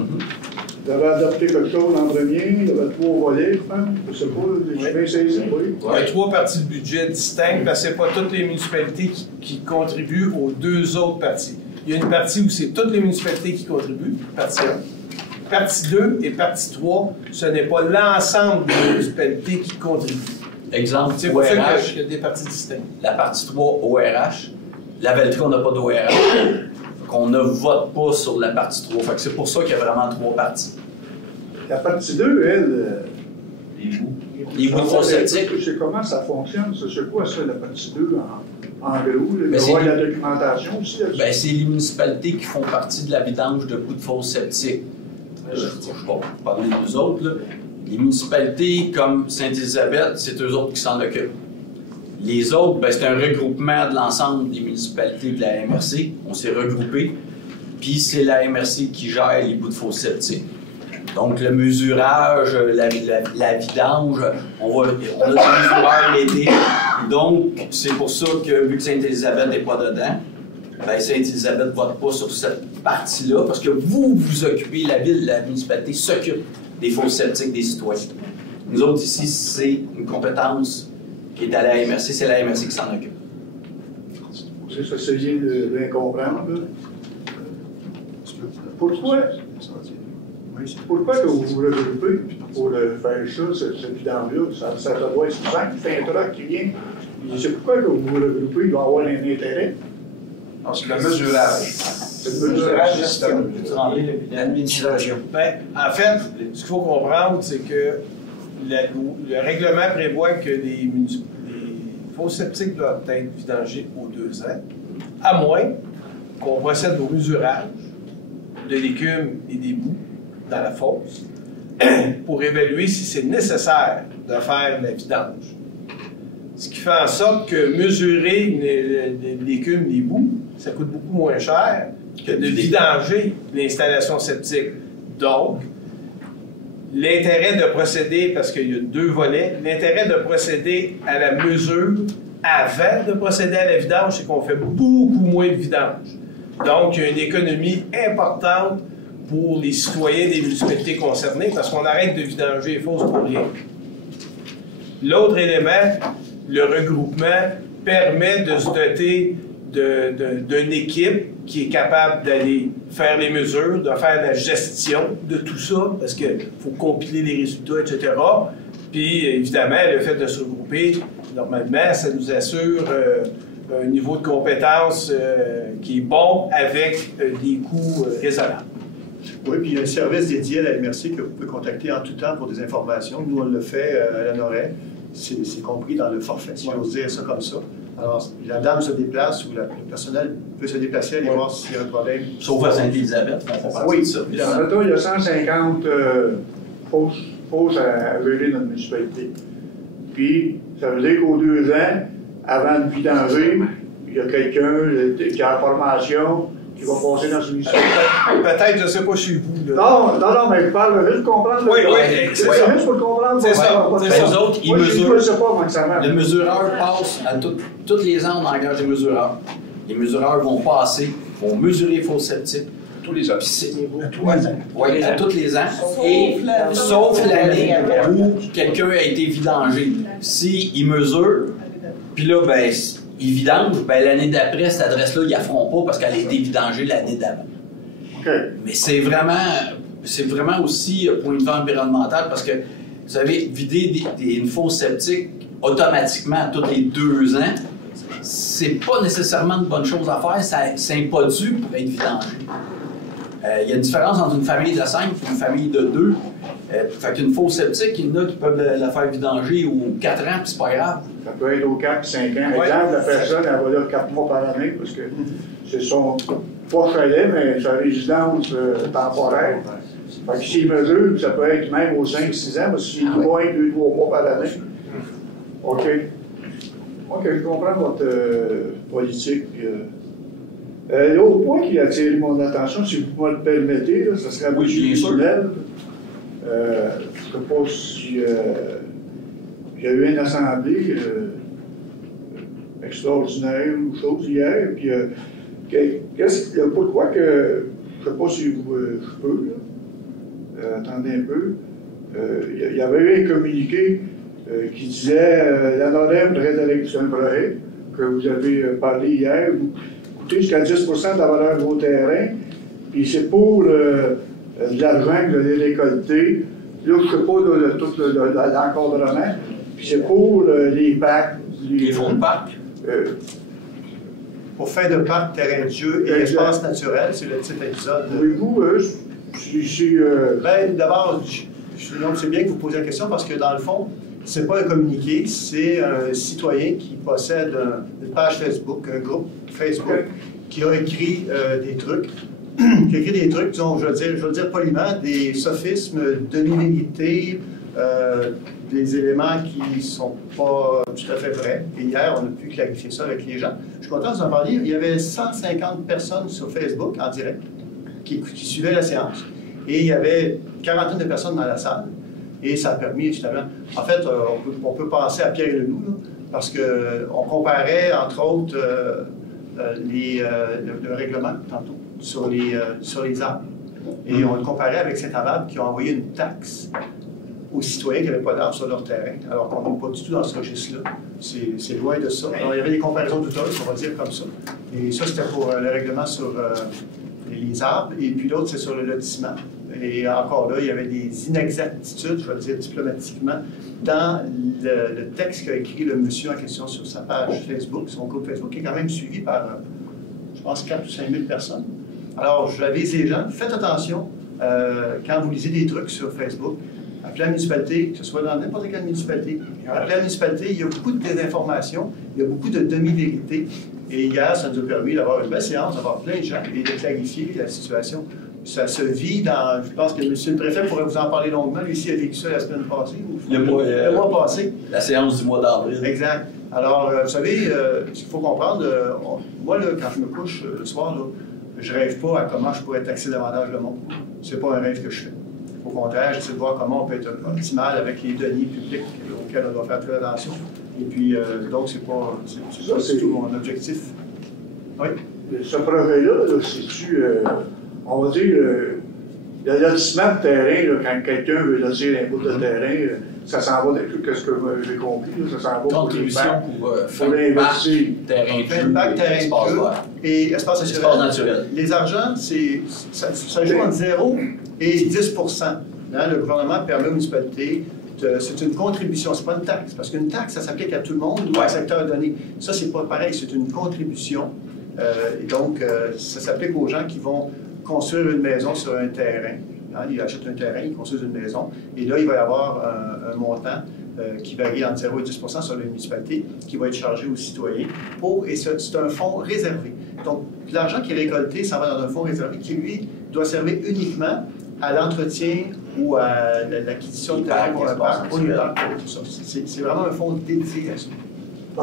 Vous avez adopté quelque chose l'an premier, il y avait 3 volets, je pense. Je ne sais pas, j'ai bien saisi, oui. Il y a 3 parties de budget distinctes, parce que ce n'est pas toutes les municipalités qui contribuent aux 2 autres parties. Il y a une partie où c'est toutes les municipalités qui contribuent, partie 1. Partie 2 et partie 3, ce n'est pas l'ensemble des municipalités qui contribuent. Exemple, C'est pour ça ORH, qu'il y a des parties distinctes. la partie 3, ORH. La Valtrie, on n'a pas d'ORH. On ne vote pas sur la partie 3. Fait que c'est pour ça qu'il y a vraiment 3 parties. La partie 2, elle. Les bouts de fonds septiques. Je sais comment ça fonctionne. C'est quoi ça, la partie 2 en gros? Il Ben, y a la documentation aussi là-dessus. Ben, c'est les municipalités qui font partie de la vidange de bouts de fosse septiques. Je ne vais pas parler de nous autres. Là. Les municipalités comme Sainte-Élisabeth, c'est eux autres qui s'en occupent. Les autres, ben, c'est un regroupement de l'ensemble des municipalités de la MRC. On s'est regroupés. Puis c'est la MRC qui gère les bouts de fosse septiques. Donc le mesurage, la vidange, on a des mesureurs l'été. Donc c'est pour ça que vu que Sainte-Élisabeth n'est pas dedans, ben Sainte-Élisabeth ne vote pas sur cette partie-là parce que vous vous occupez, la ville, la municipalité s'occupe des fosses septiques des citoyens. Nous autres ici, c'est une compétence qui est à la MRC, c'est la MRC qui s'en occupe. C'est ça, c'est bien de bien comprendre. Là. Pourquoi que vous vous regroupez pour faire ça, cette vidange-là? Ça doit être souvent qu'il fait un truc qui vient. C'est pourquoi que vous vous regroupez, il doit avoir un intérêt. Non, c'est le mesurage. C'est le mesurage gestion. L'administration. Ben, en fait, ce qu'il faut comprendre, c'est que le règlement prévoit que les fosses septiques doivent être vidangées aux 2 ans, à moins qu'on procède au mesurage de l'écume et des boues dans la fosse pour évaluer si c'est nécessaire de faire la vidange. Ce qui fait en sorte que mesurer l'écume, les boues, ça coûte beaucoup moins cher que de vidanger l'installation septique. Donc, l'intérêt de procéder, parce qu'il y a 2 volets, l'intérêt de procéder à la mesure avant de procéder à la vidange, c'est qu'on fait beaucoup moins de vidange. Donc, il y a une économie importante pour les citoyens des municipalités concernées parce qu'on arrête de vidanger les fosses pour rien. L'autre élément, le regroupement permet de se doter d'une équipe qui est capable d'aller faire les mesures, de faire la gestion de tout ça, parce qu'il faut compiler les résultats, etc. Puis, évidemment, le fait de se regrouper, normalement, ça nous assure un niveau de compétence qui est bon avec des coûts raisonnables. Oui, puis il y a un service dédié à la MRC que vous pouvez contacter en tout temps pour des informations. Nous, on le fait à la Noret. C'est compris dans le forfait, si j'ose dire ça comme ça. Alors, la dame se déplace ou le personnel peut se déplacer, aller voir s'il y a un problème. Sauf à Sainte-Élisabeth, on fait partie Oui, de ça. il y a 150 fosses à geler dans notre municipalité. Puis, ça veut dire qu'aux 2 ans, avant de vidanger, il y a quelqu'un qui a la formation qui va passer dans ce municipalité. Peut-être, je ne sais pas chez vous. Là. Non, mais je parle juste de comprendre. Oui, c'est juste pour le comprendre. C'est ça. Les autres, ils mesurent. Je ne sais pas comment ça marche. Le mesureur passe à tous les ans, on engage des mesureurs. Les mesureurs vont passer, vont mesurer les fosses septiques, tous les ans. Oui, à tous les ans. Sauf l'année où quelqu'un a été vidangé. S'il mesure, puis là, ben, il vidange, ben, l'année d'après, cette adresse-là, ils ne la feront pas parce qu'elle a été vidangée l'année d'avant. Mais c'est vraiment aussi point de vue environnemental parce que, vous savez, vider une fosse septique automatiquement tous les 2 ans, c'est pas nécessairement une bonne chose à faire, c'est pas dû pour être vidangé. Il y a une différence entre une famille de 5 et une famille de 2. Fait qu'une fosse septique, il y en a qui peuvent la faire vidanger aux 4 ans, puis c'est pas grave. Ça peut être aux 4 5 ans. Par exemple, la personne, elle va là 4 mois par année, parce que c'est son, pas chalet, mais sa résidence temporaire. Fait que s'il mesure, ça peut être même aux 5-6 ans, parce qu'il est moins 2-3 mois par année. OK. OK, je comprends votre politique. L'autre point qui a attiré mon attention, si vous me le permettez, là, ça serait à M. Tunnel. Je ne sais pas si il y a eu une assemblée extraordinaire ou chose hier. Puis, pourquoi que, je ne sais pas si je peux, là, attendez un peu, il y avait eu un communiqué qui disait la NOREM rédaction un projet que vous avez parlé hier, vous coûtez jusqu'à 10 de la valeur de vos terrains, puis c'est pour de l'argent que vous allez récolter. Là, je ne sais pas tout l'encadrement, puis c'est pour les parcs. Les fonds de parc. Pour fin de parc, terrain de jeu et espace naturel, c'est le titre épisode. Voulez-vous, d'abord, c'est bien que vous posiez la question parce que dans le fond, c'est pas un communiqué, c'est un citoyen qui possède une page Facebook, un groupe Facebook, qui a écrit des trucs. Qui a écrit des trucs, disons, je veux le dire poliment, des sophismes, demi-vérités, des éléments qui ne sont pas tout à fait vrais. Et hier, on a pu clarifier ça avec les gens. Je suis content de vous en parler. Il y avait 150 personnes sur Facebook en direct qui suivaient la séance. Et il y avait 40 de personnes dans la salle. Et ça a permis, justement, en fait, on peut penser à Pierre et Leloup, là, parce qu'on comparait, entre autres, le règlement, tantôt, sur les arbres. Et on le comparait avec Saint-Amable qui a envoyé une taxe aux citoyens qui n'avaient pas d'arbres sur leur terrain, alors qu'on n'est pas du tout dans ce registre-là. C'est loin de ça. Alors, il y avait des comparaisons douteuses, on va dire comme ça. Et ça, c'était pour le règlement sur les arbres, et puis l'autre, c'est sur le lotissement. Et encore là, il y avait des inexactitudes, je vais le dire diplomatiquement, dans le texte qu'a écrit le monsieur en question sur sa page Facebook, son groupe Facebook, qui est quand même suivi par, je pense, 4 ou 5 000 personnes. Alors, je l'avise les gens, faites attention quand vous lisez des trucs sur Facebook. Appelez la municipalité, que ce soit dans n'importe quelle municipalité. Appelez la municipalité, il y a beaucoup de désinformation, il y a beaucoup de demi-vérités. Et hier, ça nous a permis d'avoir une belle séance, d'avoir plein de gens et de clarifier la situation. Ça se vit dans... Je pense que M. le préfet pourrait vous en parler longuement. Lui, ici, a vécu ça la semaine passée. Le mois passé. La séance du mois d'avril. Exact. Alors, vous savez, ce qu'il faut comprendre, moi, là, quand je me couche le soir, là, je ne rêve pas à comment je pourrais taxer davantage le monde. Ce n'est pas un rêve que je fais. Au contraire, j'essaie de voir comment on peut être optimal avec les deniers publics auxquels on doit faire très attention. Et puis, donc, c'est pas du tout mon objectif. Oui? Ce projet-là, c'est-tu, on va dire, le lotissement de terrain, là, quand quelqu'un veut lotir un bout de terrain, ça s'en va, qu'est-ce que j'ai compris, là, ça s'en va pour les banques, pour l'investir. Terrain de jeu, terrain de jeu et espace naturel. Les argents, ça joue entre 0 et 10 Le gouvernement permet aux municipalités, c'est une contribution, c'est pas une taxe, parce qu'une taxe, ça s'applique à tout le monde ou à un secteur donné. Ça, c'est pas pareil, c'est une contribution. Et donc, ça s'applique aux gens qui vont construire une maison sur un terrain. Ils achètent un terrain, ils construisent une maison, et là, il va y avoir un montant qui varie entre 0 et 10 sur les municipalités, qui va être chargé aux citoyens, et c'est un fonds réservé. Donc, l'argent qui est récolté, ça va dans un fonds réservé qui, lui, doit servir uniquement à l'entretien ou à l'acquisition de terrain pour un parc, pour les parcs, tout ça. C'est vraiment un fonds dédié à ça.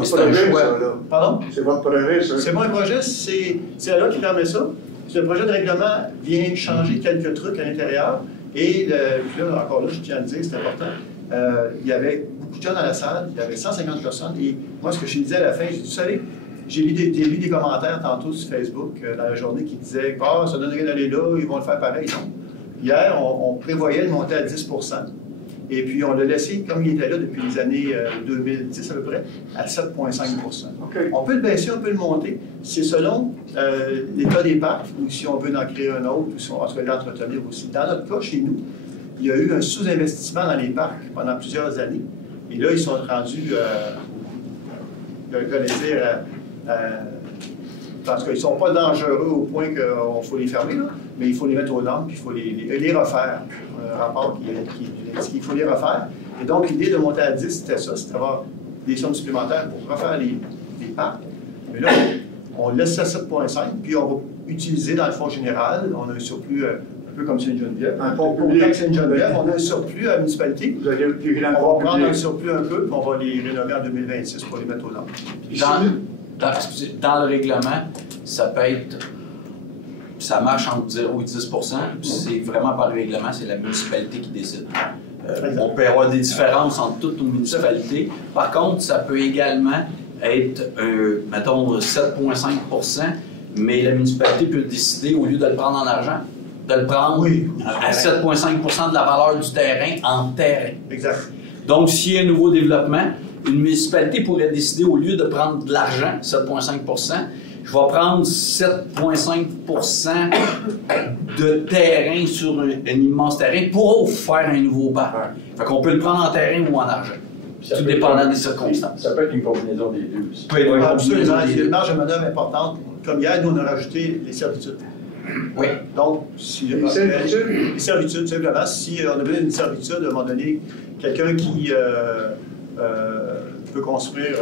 C'est votre projet, ça, là. Pardon? C'est votre projet, ça. C'est mon projet, c'est la loi qui permet ça. Le projet de règlement vient changer quelques trucs à l'intérieur. Et puis là, encore là, je tiens à le dire, c'est important. Il y avait beaucoup de gens dans la salle, il y avait 150 personnes. Et moi, ce que je disais à la fin, j'ai dit, vous savez, j'ai lu des commentaires tantôt sur Facebook dans la journée qui disaient « Ah, ça donne rien d'aller là, ils vont le faire pareil. » Non. Hier, on prévoyait de monter à 10 et puis on l'a laissé, comme il était là depuis les années 2010 à peu près, à 7,5 Okay. On peut le baisser, on peut le monter. C'est selon l'état des parcs, ou si on veut en créer un autre, ou si on veut l'entretenir aussi. Dans notre cas, chez nous, il y a eu un sous-investissement dans les parcs pendant plusieurs années. Et là, ils sont rendus, parce qu'ils ne sont pas dangereux au point qu'il faut les fermer, là, mais il faut les mettre aux normes, puis il faut les refaire. Un rapport qui dit qu'il faut les refaire. Et donc, l'idée de monter à 10, c'était ça, c'était d'avoir des sommes supplémentaires pour refaire les parcs. Mais là, on laisse ça à 7,5, puis on va utiliser dans le fonds général, on a un surplus un peu comme Sainte-Geneviève. Un fonds Pour public. Sainte-Geneviève, on a un surplus à la municipalité. Vous allez virer dans le On fonds va prendre un public. surplus un peu, puis on va les rénover en 2026 pour les mettre aux normes. Dans le règlement, ça peut être. Ça marche entre 0 et 10 c'est vraiment par le règlement, c'est la municipalité qui décide. On peut avoir des différences entre toutes nos municipalités. Par contre, ça peut également être, mettons, 7,5 mais la municipalité peut décider, au lieu de le prendre en argent, de le prendre à 7,5 de la valeur du terrain en terrain. Exact. Donc, s'il y a un nouveau développement, une municipalité pourrait décider, au lieu de prendre de l'argent, 7,5 je vais prendre 7,5 de terrain sur un immense terrain pour faire un nouveau parc. Fait qu'on peut le prendre en terrain ou en argent, tout dépendant des circonstances. Ça peut être une combinaison des deux aussi. Absolument. Il y a une marge de manœuvre importante. Comme hier, nous, on a rajouté les servitudes. Oui. Donc, si Les servitudes? Les servitudes, simplement. Si on avait une servitude, à un moment donné, quelqu'un qui peut construire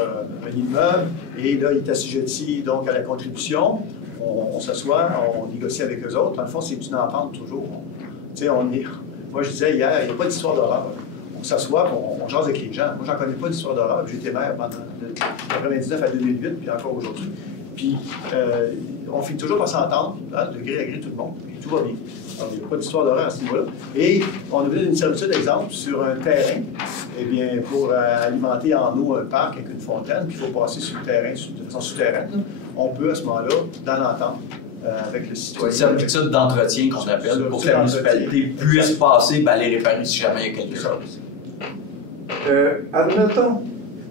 un immeuble, et là, il est assujetti donc à la contribution, on s'assoit, on négocie avec eux autres. Dans le fond, c'est une entente toujours. Moi, je disais hier, il n'y a pas d'histoire d'horreur. On s'assoit, on jase avec les gens. Moi, j'en connais pas d'histoire d'horreur. J'étais maire pendant de 1999 à 2008, puis encore aujourd'hui. Puis, on finit toujours par s'entendre, de gré à gré tout le monde, puis tout va bien. Alors, il n'y a pas d'histoire d'horreur à ce niveau-là. Et on a vu une servitude, exemple, sur un terrain, eh bien, pour alimenter en eau un parc avec une fontaine, puis il faut passer sur le terrain, de façon souterraine. On peut, à ce moment-là, dans l'entente, avec le citoyen. C'est une servitude d'entretien qu'on appelle, pour que la municipalité puisse passer, les réparer si jamais il y a quelque chose. Admettons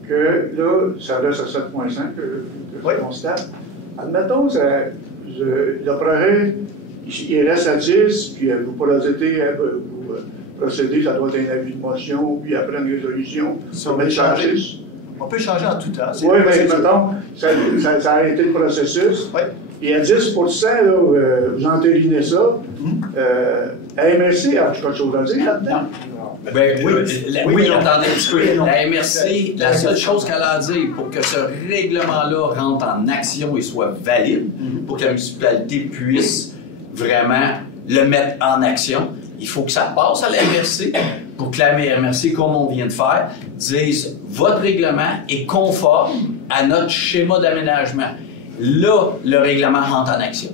que là, ça reste à 7,5 que je constate. Admettons, le projet, il reste à 10, puis vous procédez, ça doit être un avis de motion, puis après une résolution. Si on veut changer, on peut changer en tout temps. Oui, mais mettons, ça a été le processus. Oui. Et à 10 là, vous entérinez ça. La MRC a quelque chose à dire là-dedans? Oui, attendez un petit peu. La MRC, la seule chose qu'elle a à dire pour que ce règlement-là rentre en action et soit valide, pour que la municipalité puisse vraiment le mettre en action, il faut que ça passe à la MRC pour que la MRC, comme on vient de faire, dise « Votre règlement est conforme à notre schéma d'aménagement ». Là, le règlement rentre en action.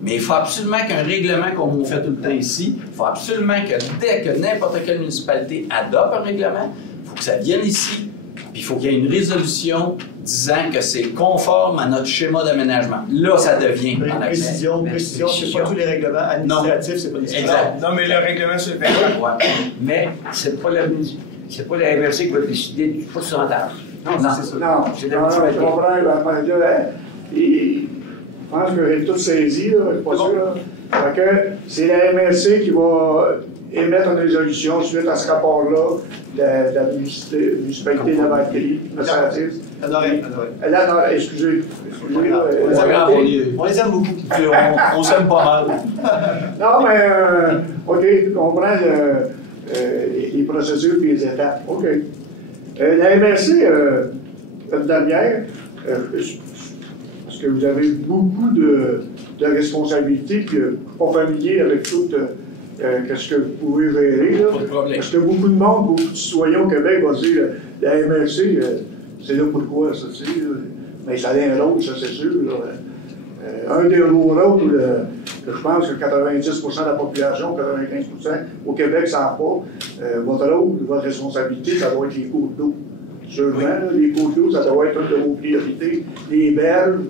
Mais il faut absolument qu'un règlement, comme on fait tout le temps ici, il faut absolument que dès que n'importe quelle municipalité adopte un règlement, il faut que ça vienne ici, puis il faut qu'il y ait une résolution disant que c'est conforme à notre schéma d'aménagement. Là, ça devient en action. Précision, c'est pas tous les règlements administratifs, c'est pas des exact. Non, mais le règlement se fait. Mais c'est pas la MRC qui va décider du pourcentage. Non, c'est ça. Non, je comprends. Je pense que j'ai tout saisi, là, je suis pas sûr. Fait que c'est la MRC qui va émettre une résolution suite à ce rapport-là de la municipalité de la Valkyrie, excusez. On les aime beaucoup. On s'aime pas mal. Non, mais, OK, tu comprends les procédures et les étapes. OK. La MRC, une dernière, parce que vous avez beaucoup de responsabilités, puis pas familier avec tout ce que vous pouvez gérer. Là. Pas de problème. Parce que beaucoup de monde, beaucoup de citoyens au Québec vont dire la MRC, c'est là pourquoi, ça, tu sais. Mais ça a un rôle, ça, c'est sûr. Là. Un des rôles que je pense que 90% de la population, 95% au Québec, ça n'a pas. Votre rôle, votre responsabilité, ça doit être les cours d'eau. seulement, là, les cours d'eau, ça doit être une de vos priorités. Les berges.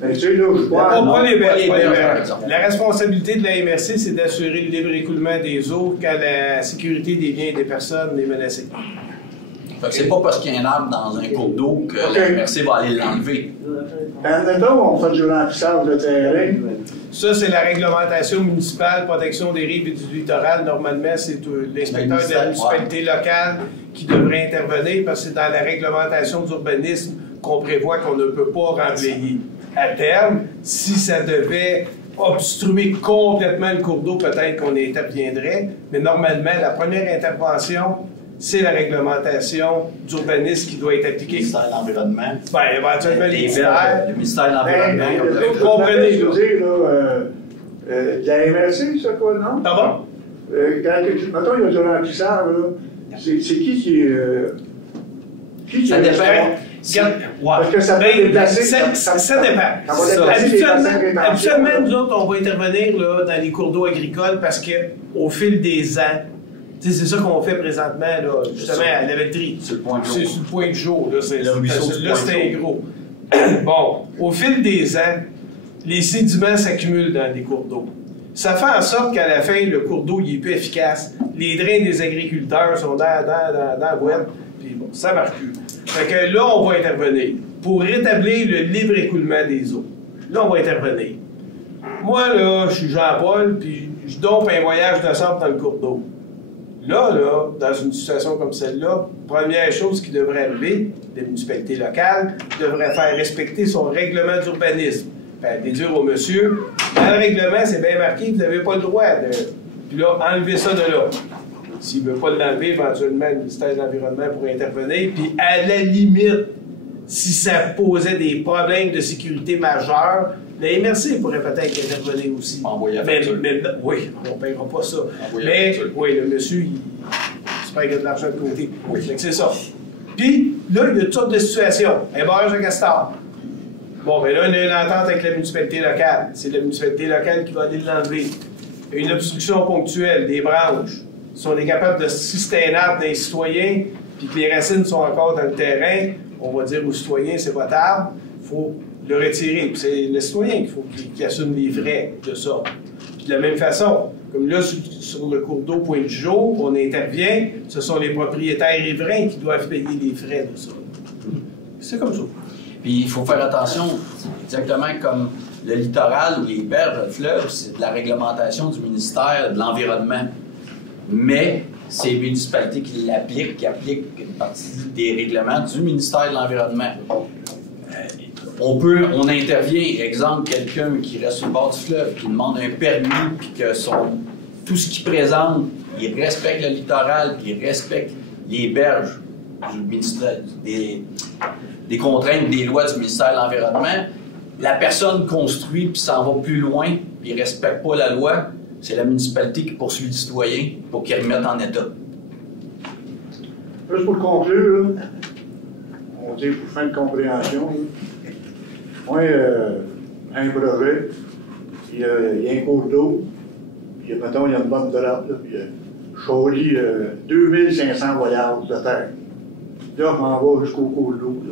Ben, tu sais, là, je vois. Pas les berges, pas les berges, par berges. exemple. La responsabilité de la MRC, c'est d'assurer le libre écoulement des eaux quand la sécurité des biens et des personnes est menacée. Fait que c'est pas parce qu'il y a un arbre dans un cours d'eau que la MRC va aller l'enlever. Admettons, on fait du remplissage de terrain. Ça, c'est la réglementation municipale, protection des rives et du littoral. Normalement, c'est l'inspecteur de la municipalité locale qui devrait intervenir parce que c'est dans la réglementation d'urbanisme qu'on prévoit qu'on ne peut pas remblayer. À terme, si ça devait obstruer complètement le cours d'eau, peut-être qu'on interviendrait, mais normalement, la première intervention, c'est la réglementation d'urbanisme qui doit être appliquée. Le ministère de l'Environnement. Ben, éventuellement, les ministères. Le ministère de l'Environnement. Vous comprenez, Je là. veux dire, là, de la MRC, ça, quoi, non? Pardon? Mettons, il y a du remplissage, là. C'est qui Ça dépend. Parce que ça peut déplacer. Ça dépend. Ça va déplacer les bassins de rétention. Habituellement, nous autres, on va intervenir là, dans les cours d'eau agricoles parce qu'au fil des ans, c'est ça qu'on fait présentement, là, justement, à la laveterie. C'est le point de jour. C'est sur le point de jour. Là, c'est Le ruisseau du là, point de c'est jour. gros. Bon, au fil des ans, les sédiments s'accumulent dans les cours d'eau. Ça fait en sorte qu'à la fin, le cours d'eau il est plus efficace. Les drains des agriculteurs sont dans la boîte, puis bon, ça marche plus. Fait que là, on va intervenir pour rétablir le libre écoulement des eaux. Là, on va intervenir. Moi, là, je suis Jean-Paul, puis je dompe un voyage de sable dans le cours d'eau. Là, dans une situation comme celle-là, première chose qui devrait arriver, les municipalités locales devraient faire respecter son règlement d'urbanisme. Puis dire au monsieur, dans le règlement, c'est bien marqué, vous n'avez pas le droit de... Puis là, enlever ça de là. S'il ne veut pas l'enlever, éventuellement, le ministère de l'Environnement pourrait intervenir. Puis à la limite, si ça posait des problèmes de sécurité majeurs, la MRC pourrait peut-être intervenir aussi. Envoyer la mais, facture. oui, on ne paiera pas ça. Envoyer la Mais facture. oui, le monsieur, il espère qu'il y a de l'argent de côté. Oui. Fait que c'est ça. Puis là, il y a toutes sortes de situations. Un barrage de castor. Bon, ben là, on a une entente avec la municipalité locale. C'est la municipalité locale qui va aller l'enlever. Une obstruction ponctuelle, des branches. Si on est capable de sister un arbre d'un citoyen, puis que les racines sont encore dans le terrain, on va dire au citoyen, c'est votre arbre, il faut le retirer. Puis c'est le citoyen qu'il faut qu'il assume les frais de ça. Puis de la même façon, comme là, sur le cours d'eau Point du Jour, on intervient, ce sont les propriétaires riverains qui doivent payer les frais de ça. C'est comme ça. Puis il faut faire attention, exactement comme le littoral ou les berges de fleuve, c'est de la réglementation du ministère de l'Environnement. Mais c'est les municipalités qui l'appliquent, qui appliquent une partie des règlements du ministère de l'Environnement. On intervient, exemple, quelqu'un qui reste sur le bord du fleuve, qui demande un permis, puis que tout ce qu'il présente, il respecte le littoral, puis il respecte les berges du ministère, des contraintes, des lois du ministère de l'Environnement. La personne construit, puis s'en va plus loin, puis il ne respecte pas la loi, c'est la municipalité qui poursuit le citoyen pour qu'il remette en état. Juste pour conclure, là, on dit pour fin de compréhension, là. Moi, un brevet, puis il y a un cours d'eau, puis mettons, il y a une bonne drape, là, puis je choisis 2500 voyages de terre. Là, je m'en vais jusqu'au cours d'eau.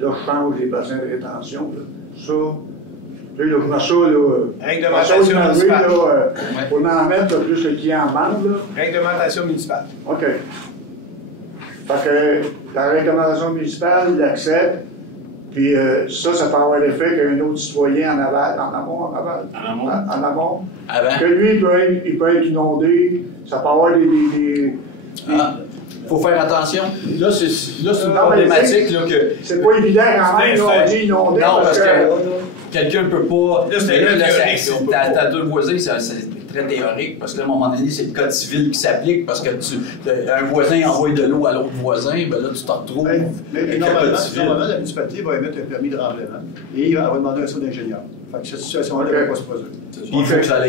Là, je change les bassins de rétention. Là. Ça, là, je mets ça, là. Réglementation municipale. Pour en mettre plus que qui en demande, là. Réglementation municipale. OK. Fait que la réglementation municipale, il l'accepte. Puis ça peut avoir l'effet qu'un autre citoyen en aval, en amont. Avant. Que lui, il peut être inondé. Ça peut avoir des faut faire attention. Là, c'est une problématique là, que... C'est pas évident quand même, là, on dit inondé. Non, parce que quelqu'un ne peut pas... Là, c'est t'as deux voisins, c'est très théorique, parce que là, à un moment donné, c'est le code civil qui s'applique, parce que un voisin envoie de l'eau à l'autre voisin, ben là, tu te retrouves avec le code civil. Normalement, la municipalité va émettre un permis de remblaiement et elle va demander un saut d'ingénieur. Fait que cette situation-là ne va pas se produire. Puis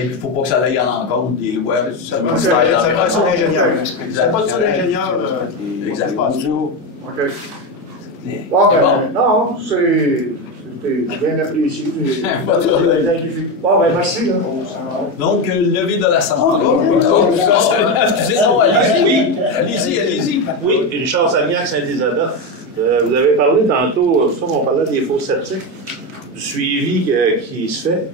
il faut pas que ça aille à l'encontre des lois du Ça ministère de prend un saut l'Environnement. d'ingénieur. C'est pas de saut d'ingénieur. Exactement. OK. Bon, ben, non, c'est écoutez, j'ai bien apprécié. Pas de problème. Bon, ben merci. Là. Donc, levé de l'Assemblée. Excusez, non, allez-y, oui. Allez-y. Oui, Richard Sagnac, Sainte-Élisabeth. Vous avez parlé tantôt, on parlait des faux sceptiques, du suivi qui se fait.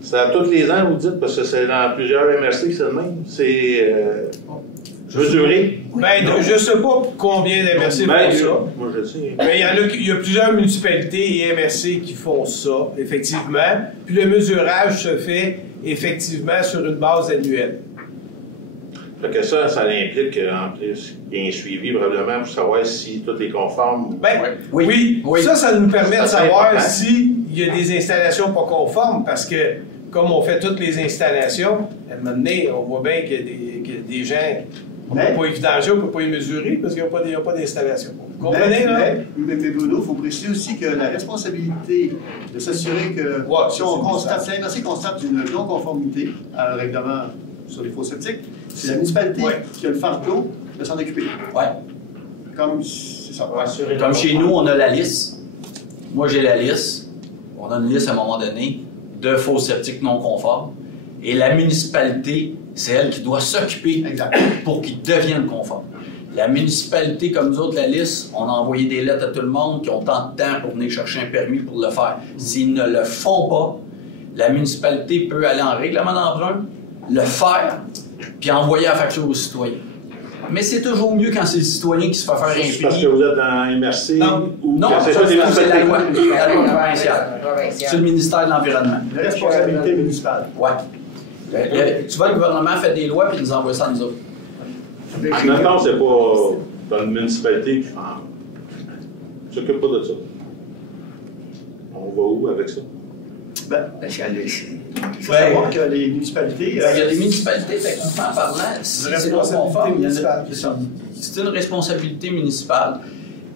C'est à tous les ans, vous dites, parce que c'est dans plusieurs MRC que c'est le même. C'est mesuré. Ben, je ne sais pas combien d'MRC font ça. Moi, je sais. Mais il y a plusieurs municipalités et MRC qui font ça, effectivement. Puis le mesurage se fait effectivement sur une base annuelle. Fait que ça implique en plus qu'il y ait un suivi probablement pour savoir si tout est conforme. Ben, oui. Ça nous permet de savoir s'il y a des installations pas conformes, parce que comme on fait toutes les installations, à un moment donné, on voit bien qu'il y a des gens, on ne peut pas évidenger, on ne peut pas les mesurer parce qu'il n'y a pas d'installation. Vous comprenez, là? Mais Bruno, il faut préciser aussi que la responsabilité de s'assurer que si on constate, c'est MRC constate une non-conformité à un règlement sur les faux sceptiques, c'est la municipalité qui a le fardeau de s'en occuper. Oui. Comme, c'est ça. Comme chez nous, on a la liste. Moi, j'ai la liste. On a une liste à un moment donné de faux sceptiques non conformes. Et la municipalité, c'est elle qui doit s'occuper pour qu'ils deviennent conformes. La municipalité, comme nous autres, la liste, on a envoyé des lettres à tout le monde qui ont tant de temps pour venir chercher un permis pour le faire. S'ils ne le font pas, la municipalité peut aller en règlement d'emprunt, le faire, puis envoyer la facture aux citoyens. Mais c'est toujours mieux quand c'est le citoyen qui se fait faire un prix. Parce que vous êtes dans MRC? Non, c'est la loi provinciale. C'est le ministère de l'Environnement. La responsabilité municipale. Oui. Tu vois, le gouvernement fait des lois puis il nous envoie ça à nous autres. Maintenant, c'est pas dans une municipalité qui s'occupe pas de ça. On va où avec ça? Il faut savoir que les municipalités... Il y a des municipalités, techniquement parlant, si c'est pas conforme, c'est une responsabilité municipale.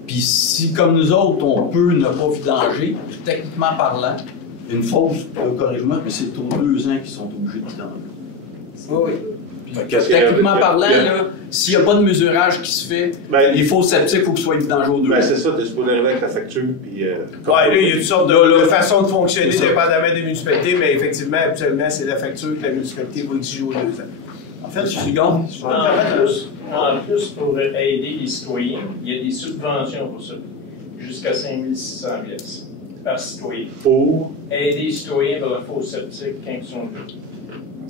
Puis si, comme nous autres, on peut ne pas vidanger, techniquement parlant, une fausse, corrige-moi, mais c'est aux 2 ans qu'ils sont obligés de vidanger. Oui. Techniquement parlant, s'il n'y a pas de mesurage qui se fait, les faux sceptiques, il faut qu'ils soient vidangés aux 2 ans. C'est ça, tu es supposé arriver avec ta facture. Puis, là, il y a toutes sortes de façons de fonctionner, dépendamment des municipalités, mais effectivement, habituellement, c'est la facture que la municipalité va exiger aux 2 ans. En fait, je suis gars. En plus, pour aider les citoyens, il y a des subventions pour ça, jusqu'à 5 600 pièces par citoyen. Pour aider les citoyens vers le faux sceptique quand ils sont là.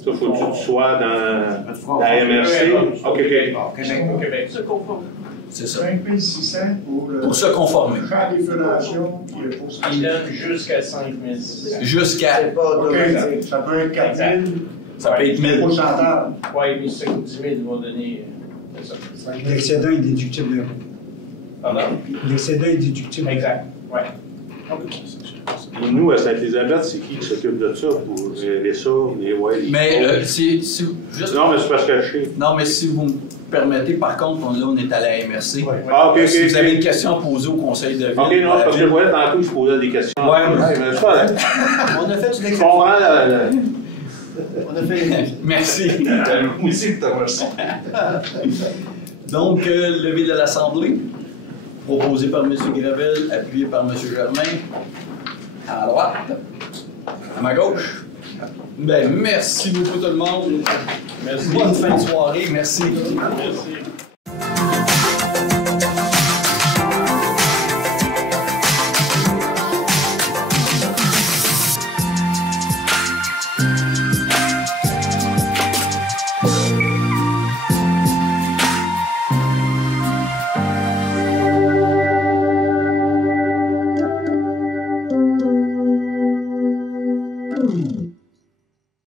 Ça, faut-tu que tu sois dans la MRC? Au Québec. C'est ça. 5 600 pour se conformer. Faire des fédérations. Ils donnent jusqu'à 5 600. Jusqu'à. Ça peut être 4 000. Ça peut être 1000. Pourcentage. Oui, mais c'est 10 000, ils vont donner. L'excédent est déductible. Pardon? L'excédent est déductible. Exact. Oui. Nous, à Sainte-Élisabeth, c'est qui s'occupe de ça pour gérer ça? Mais c'est juste... Non, mais c'est parce que je sais. Non, mais si vous me permettez, par contre, là, on est à la MRC. Ah, OK, si vous avez une question à poser au conseil de ville... OK, non, parce que je voyais tantôt que je posais des questions. Oui, mais ça, on a fait une exception. On a fait... Merci. Moi aussi, je te remercie. Donc, levé de l'Assemblée, proposé par M. Gravel, appuyé par M. Germain. À droite. À ma gauche. Ben, merci beaucoup tout le monde. Merci. Bonne fin de soirée. Merci. Merci.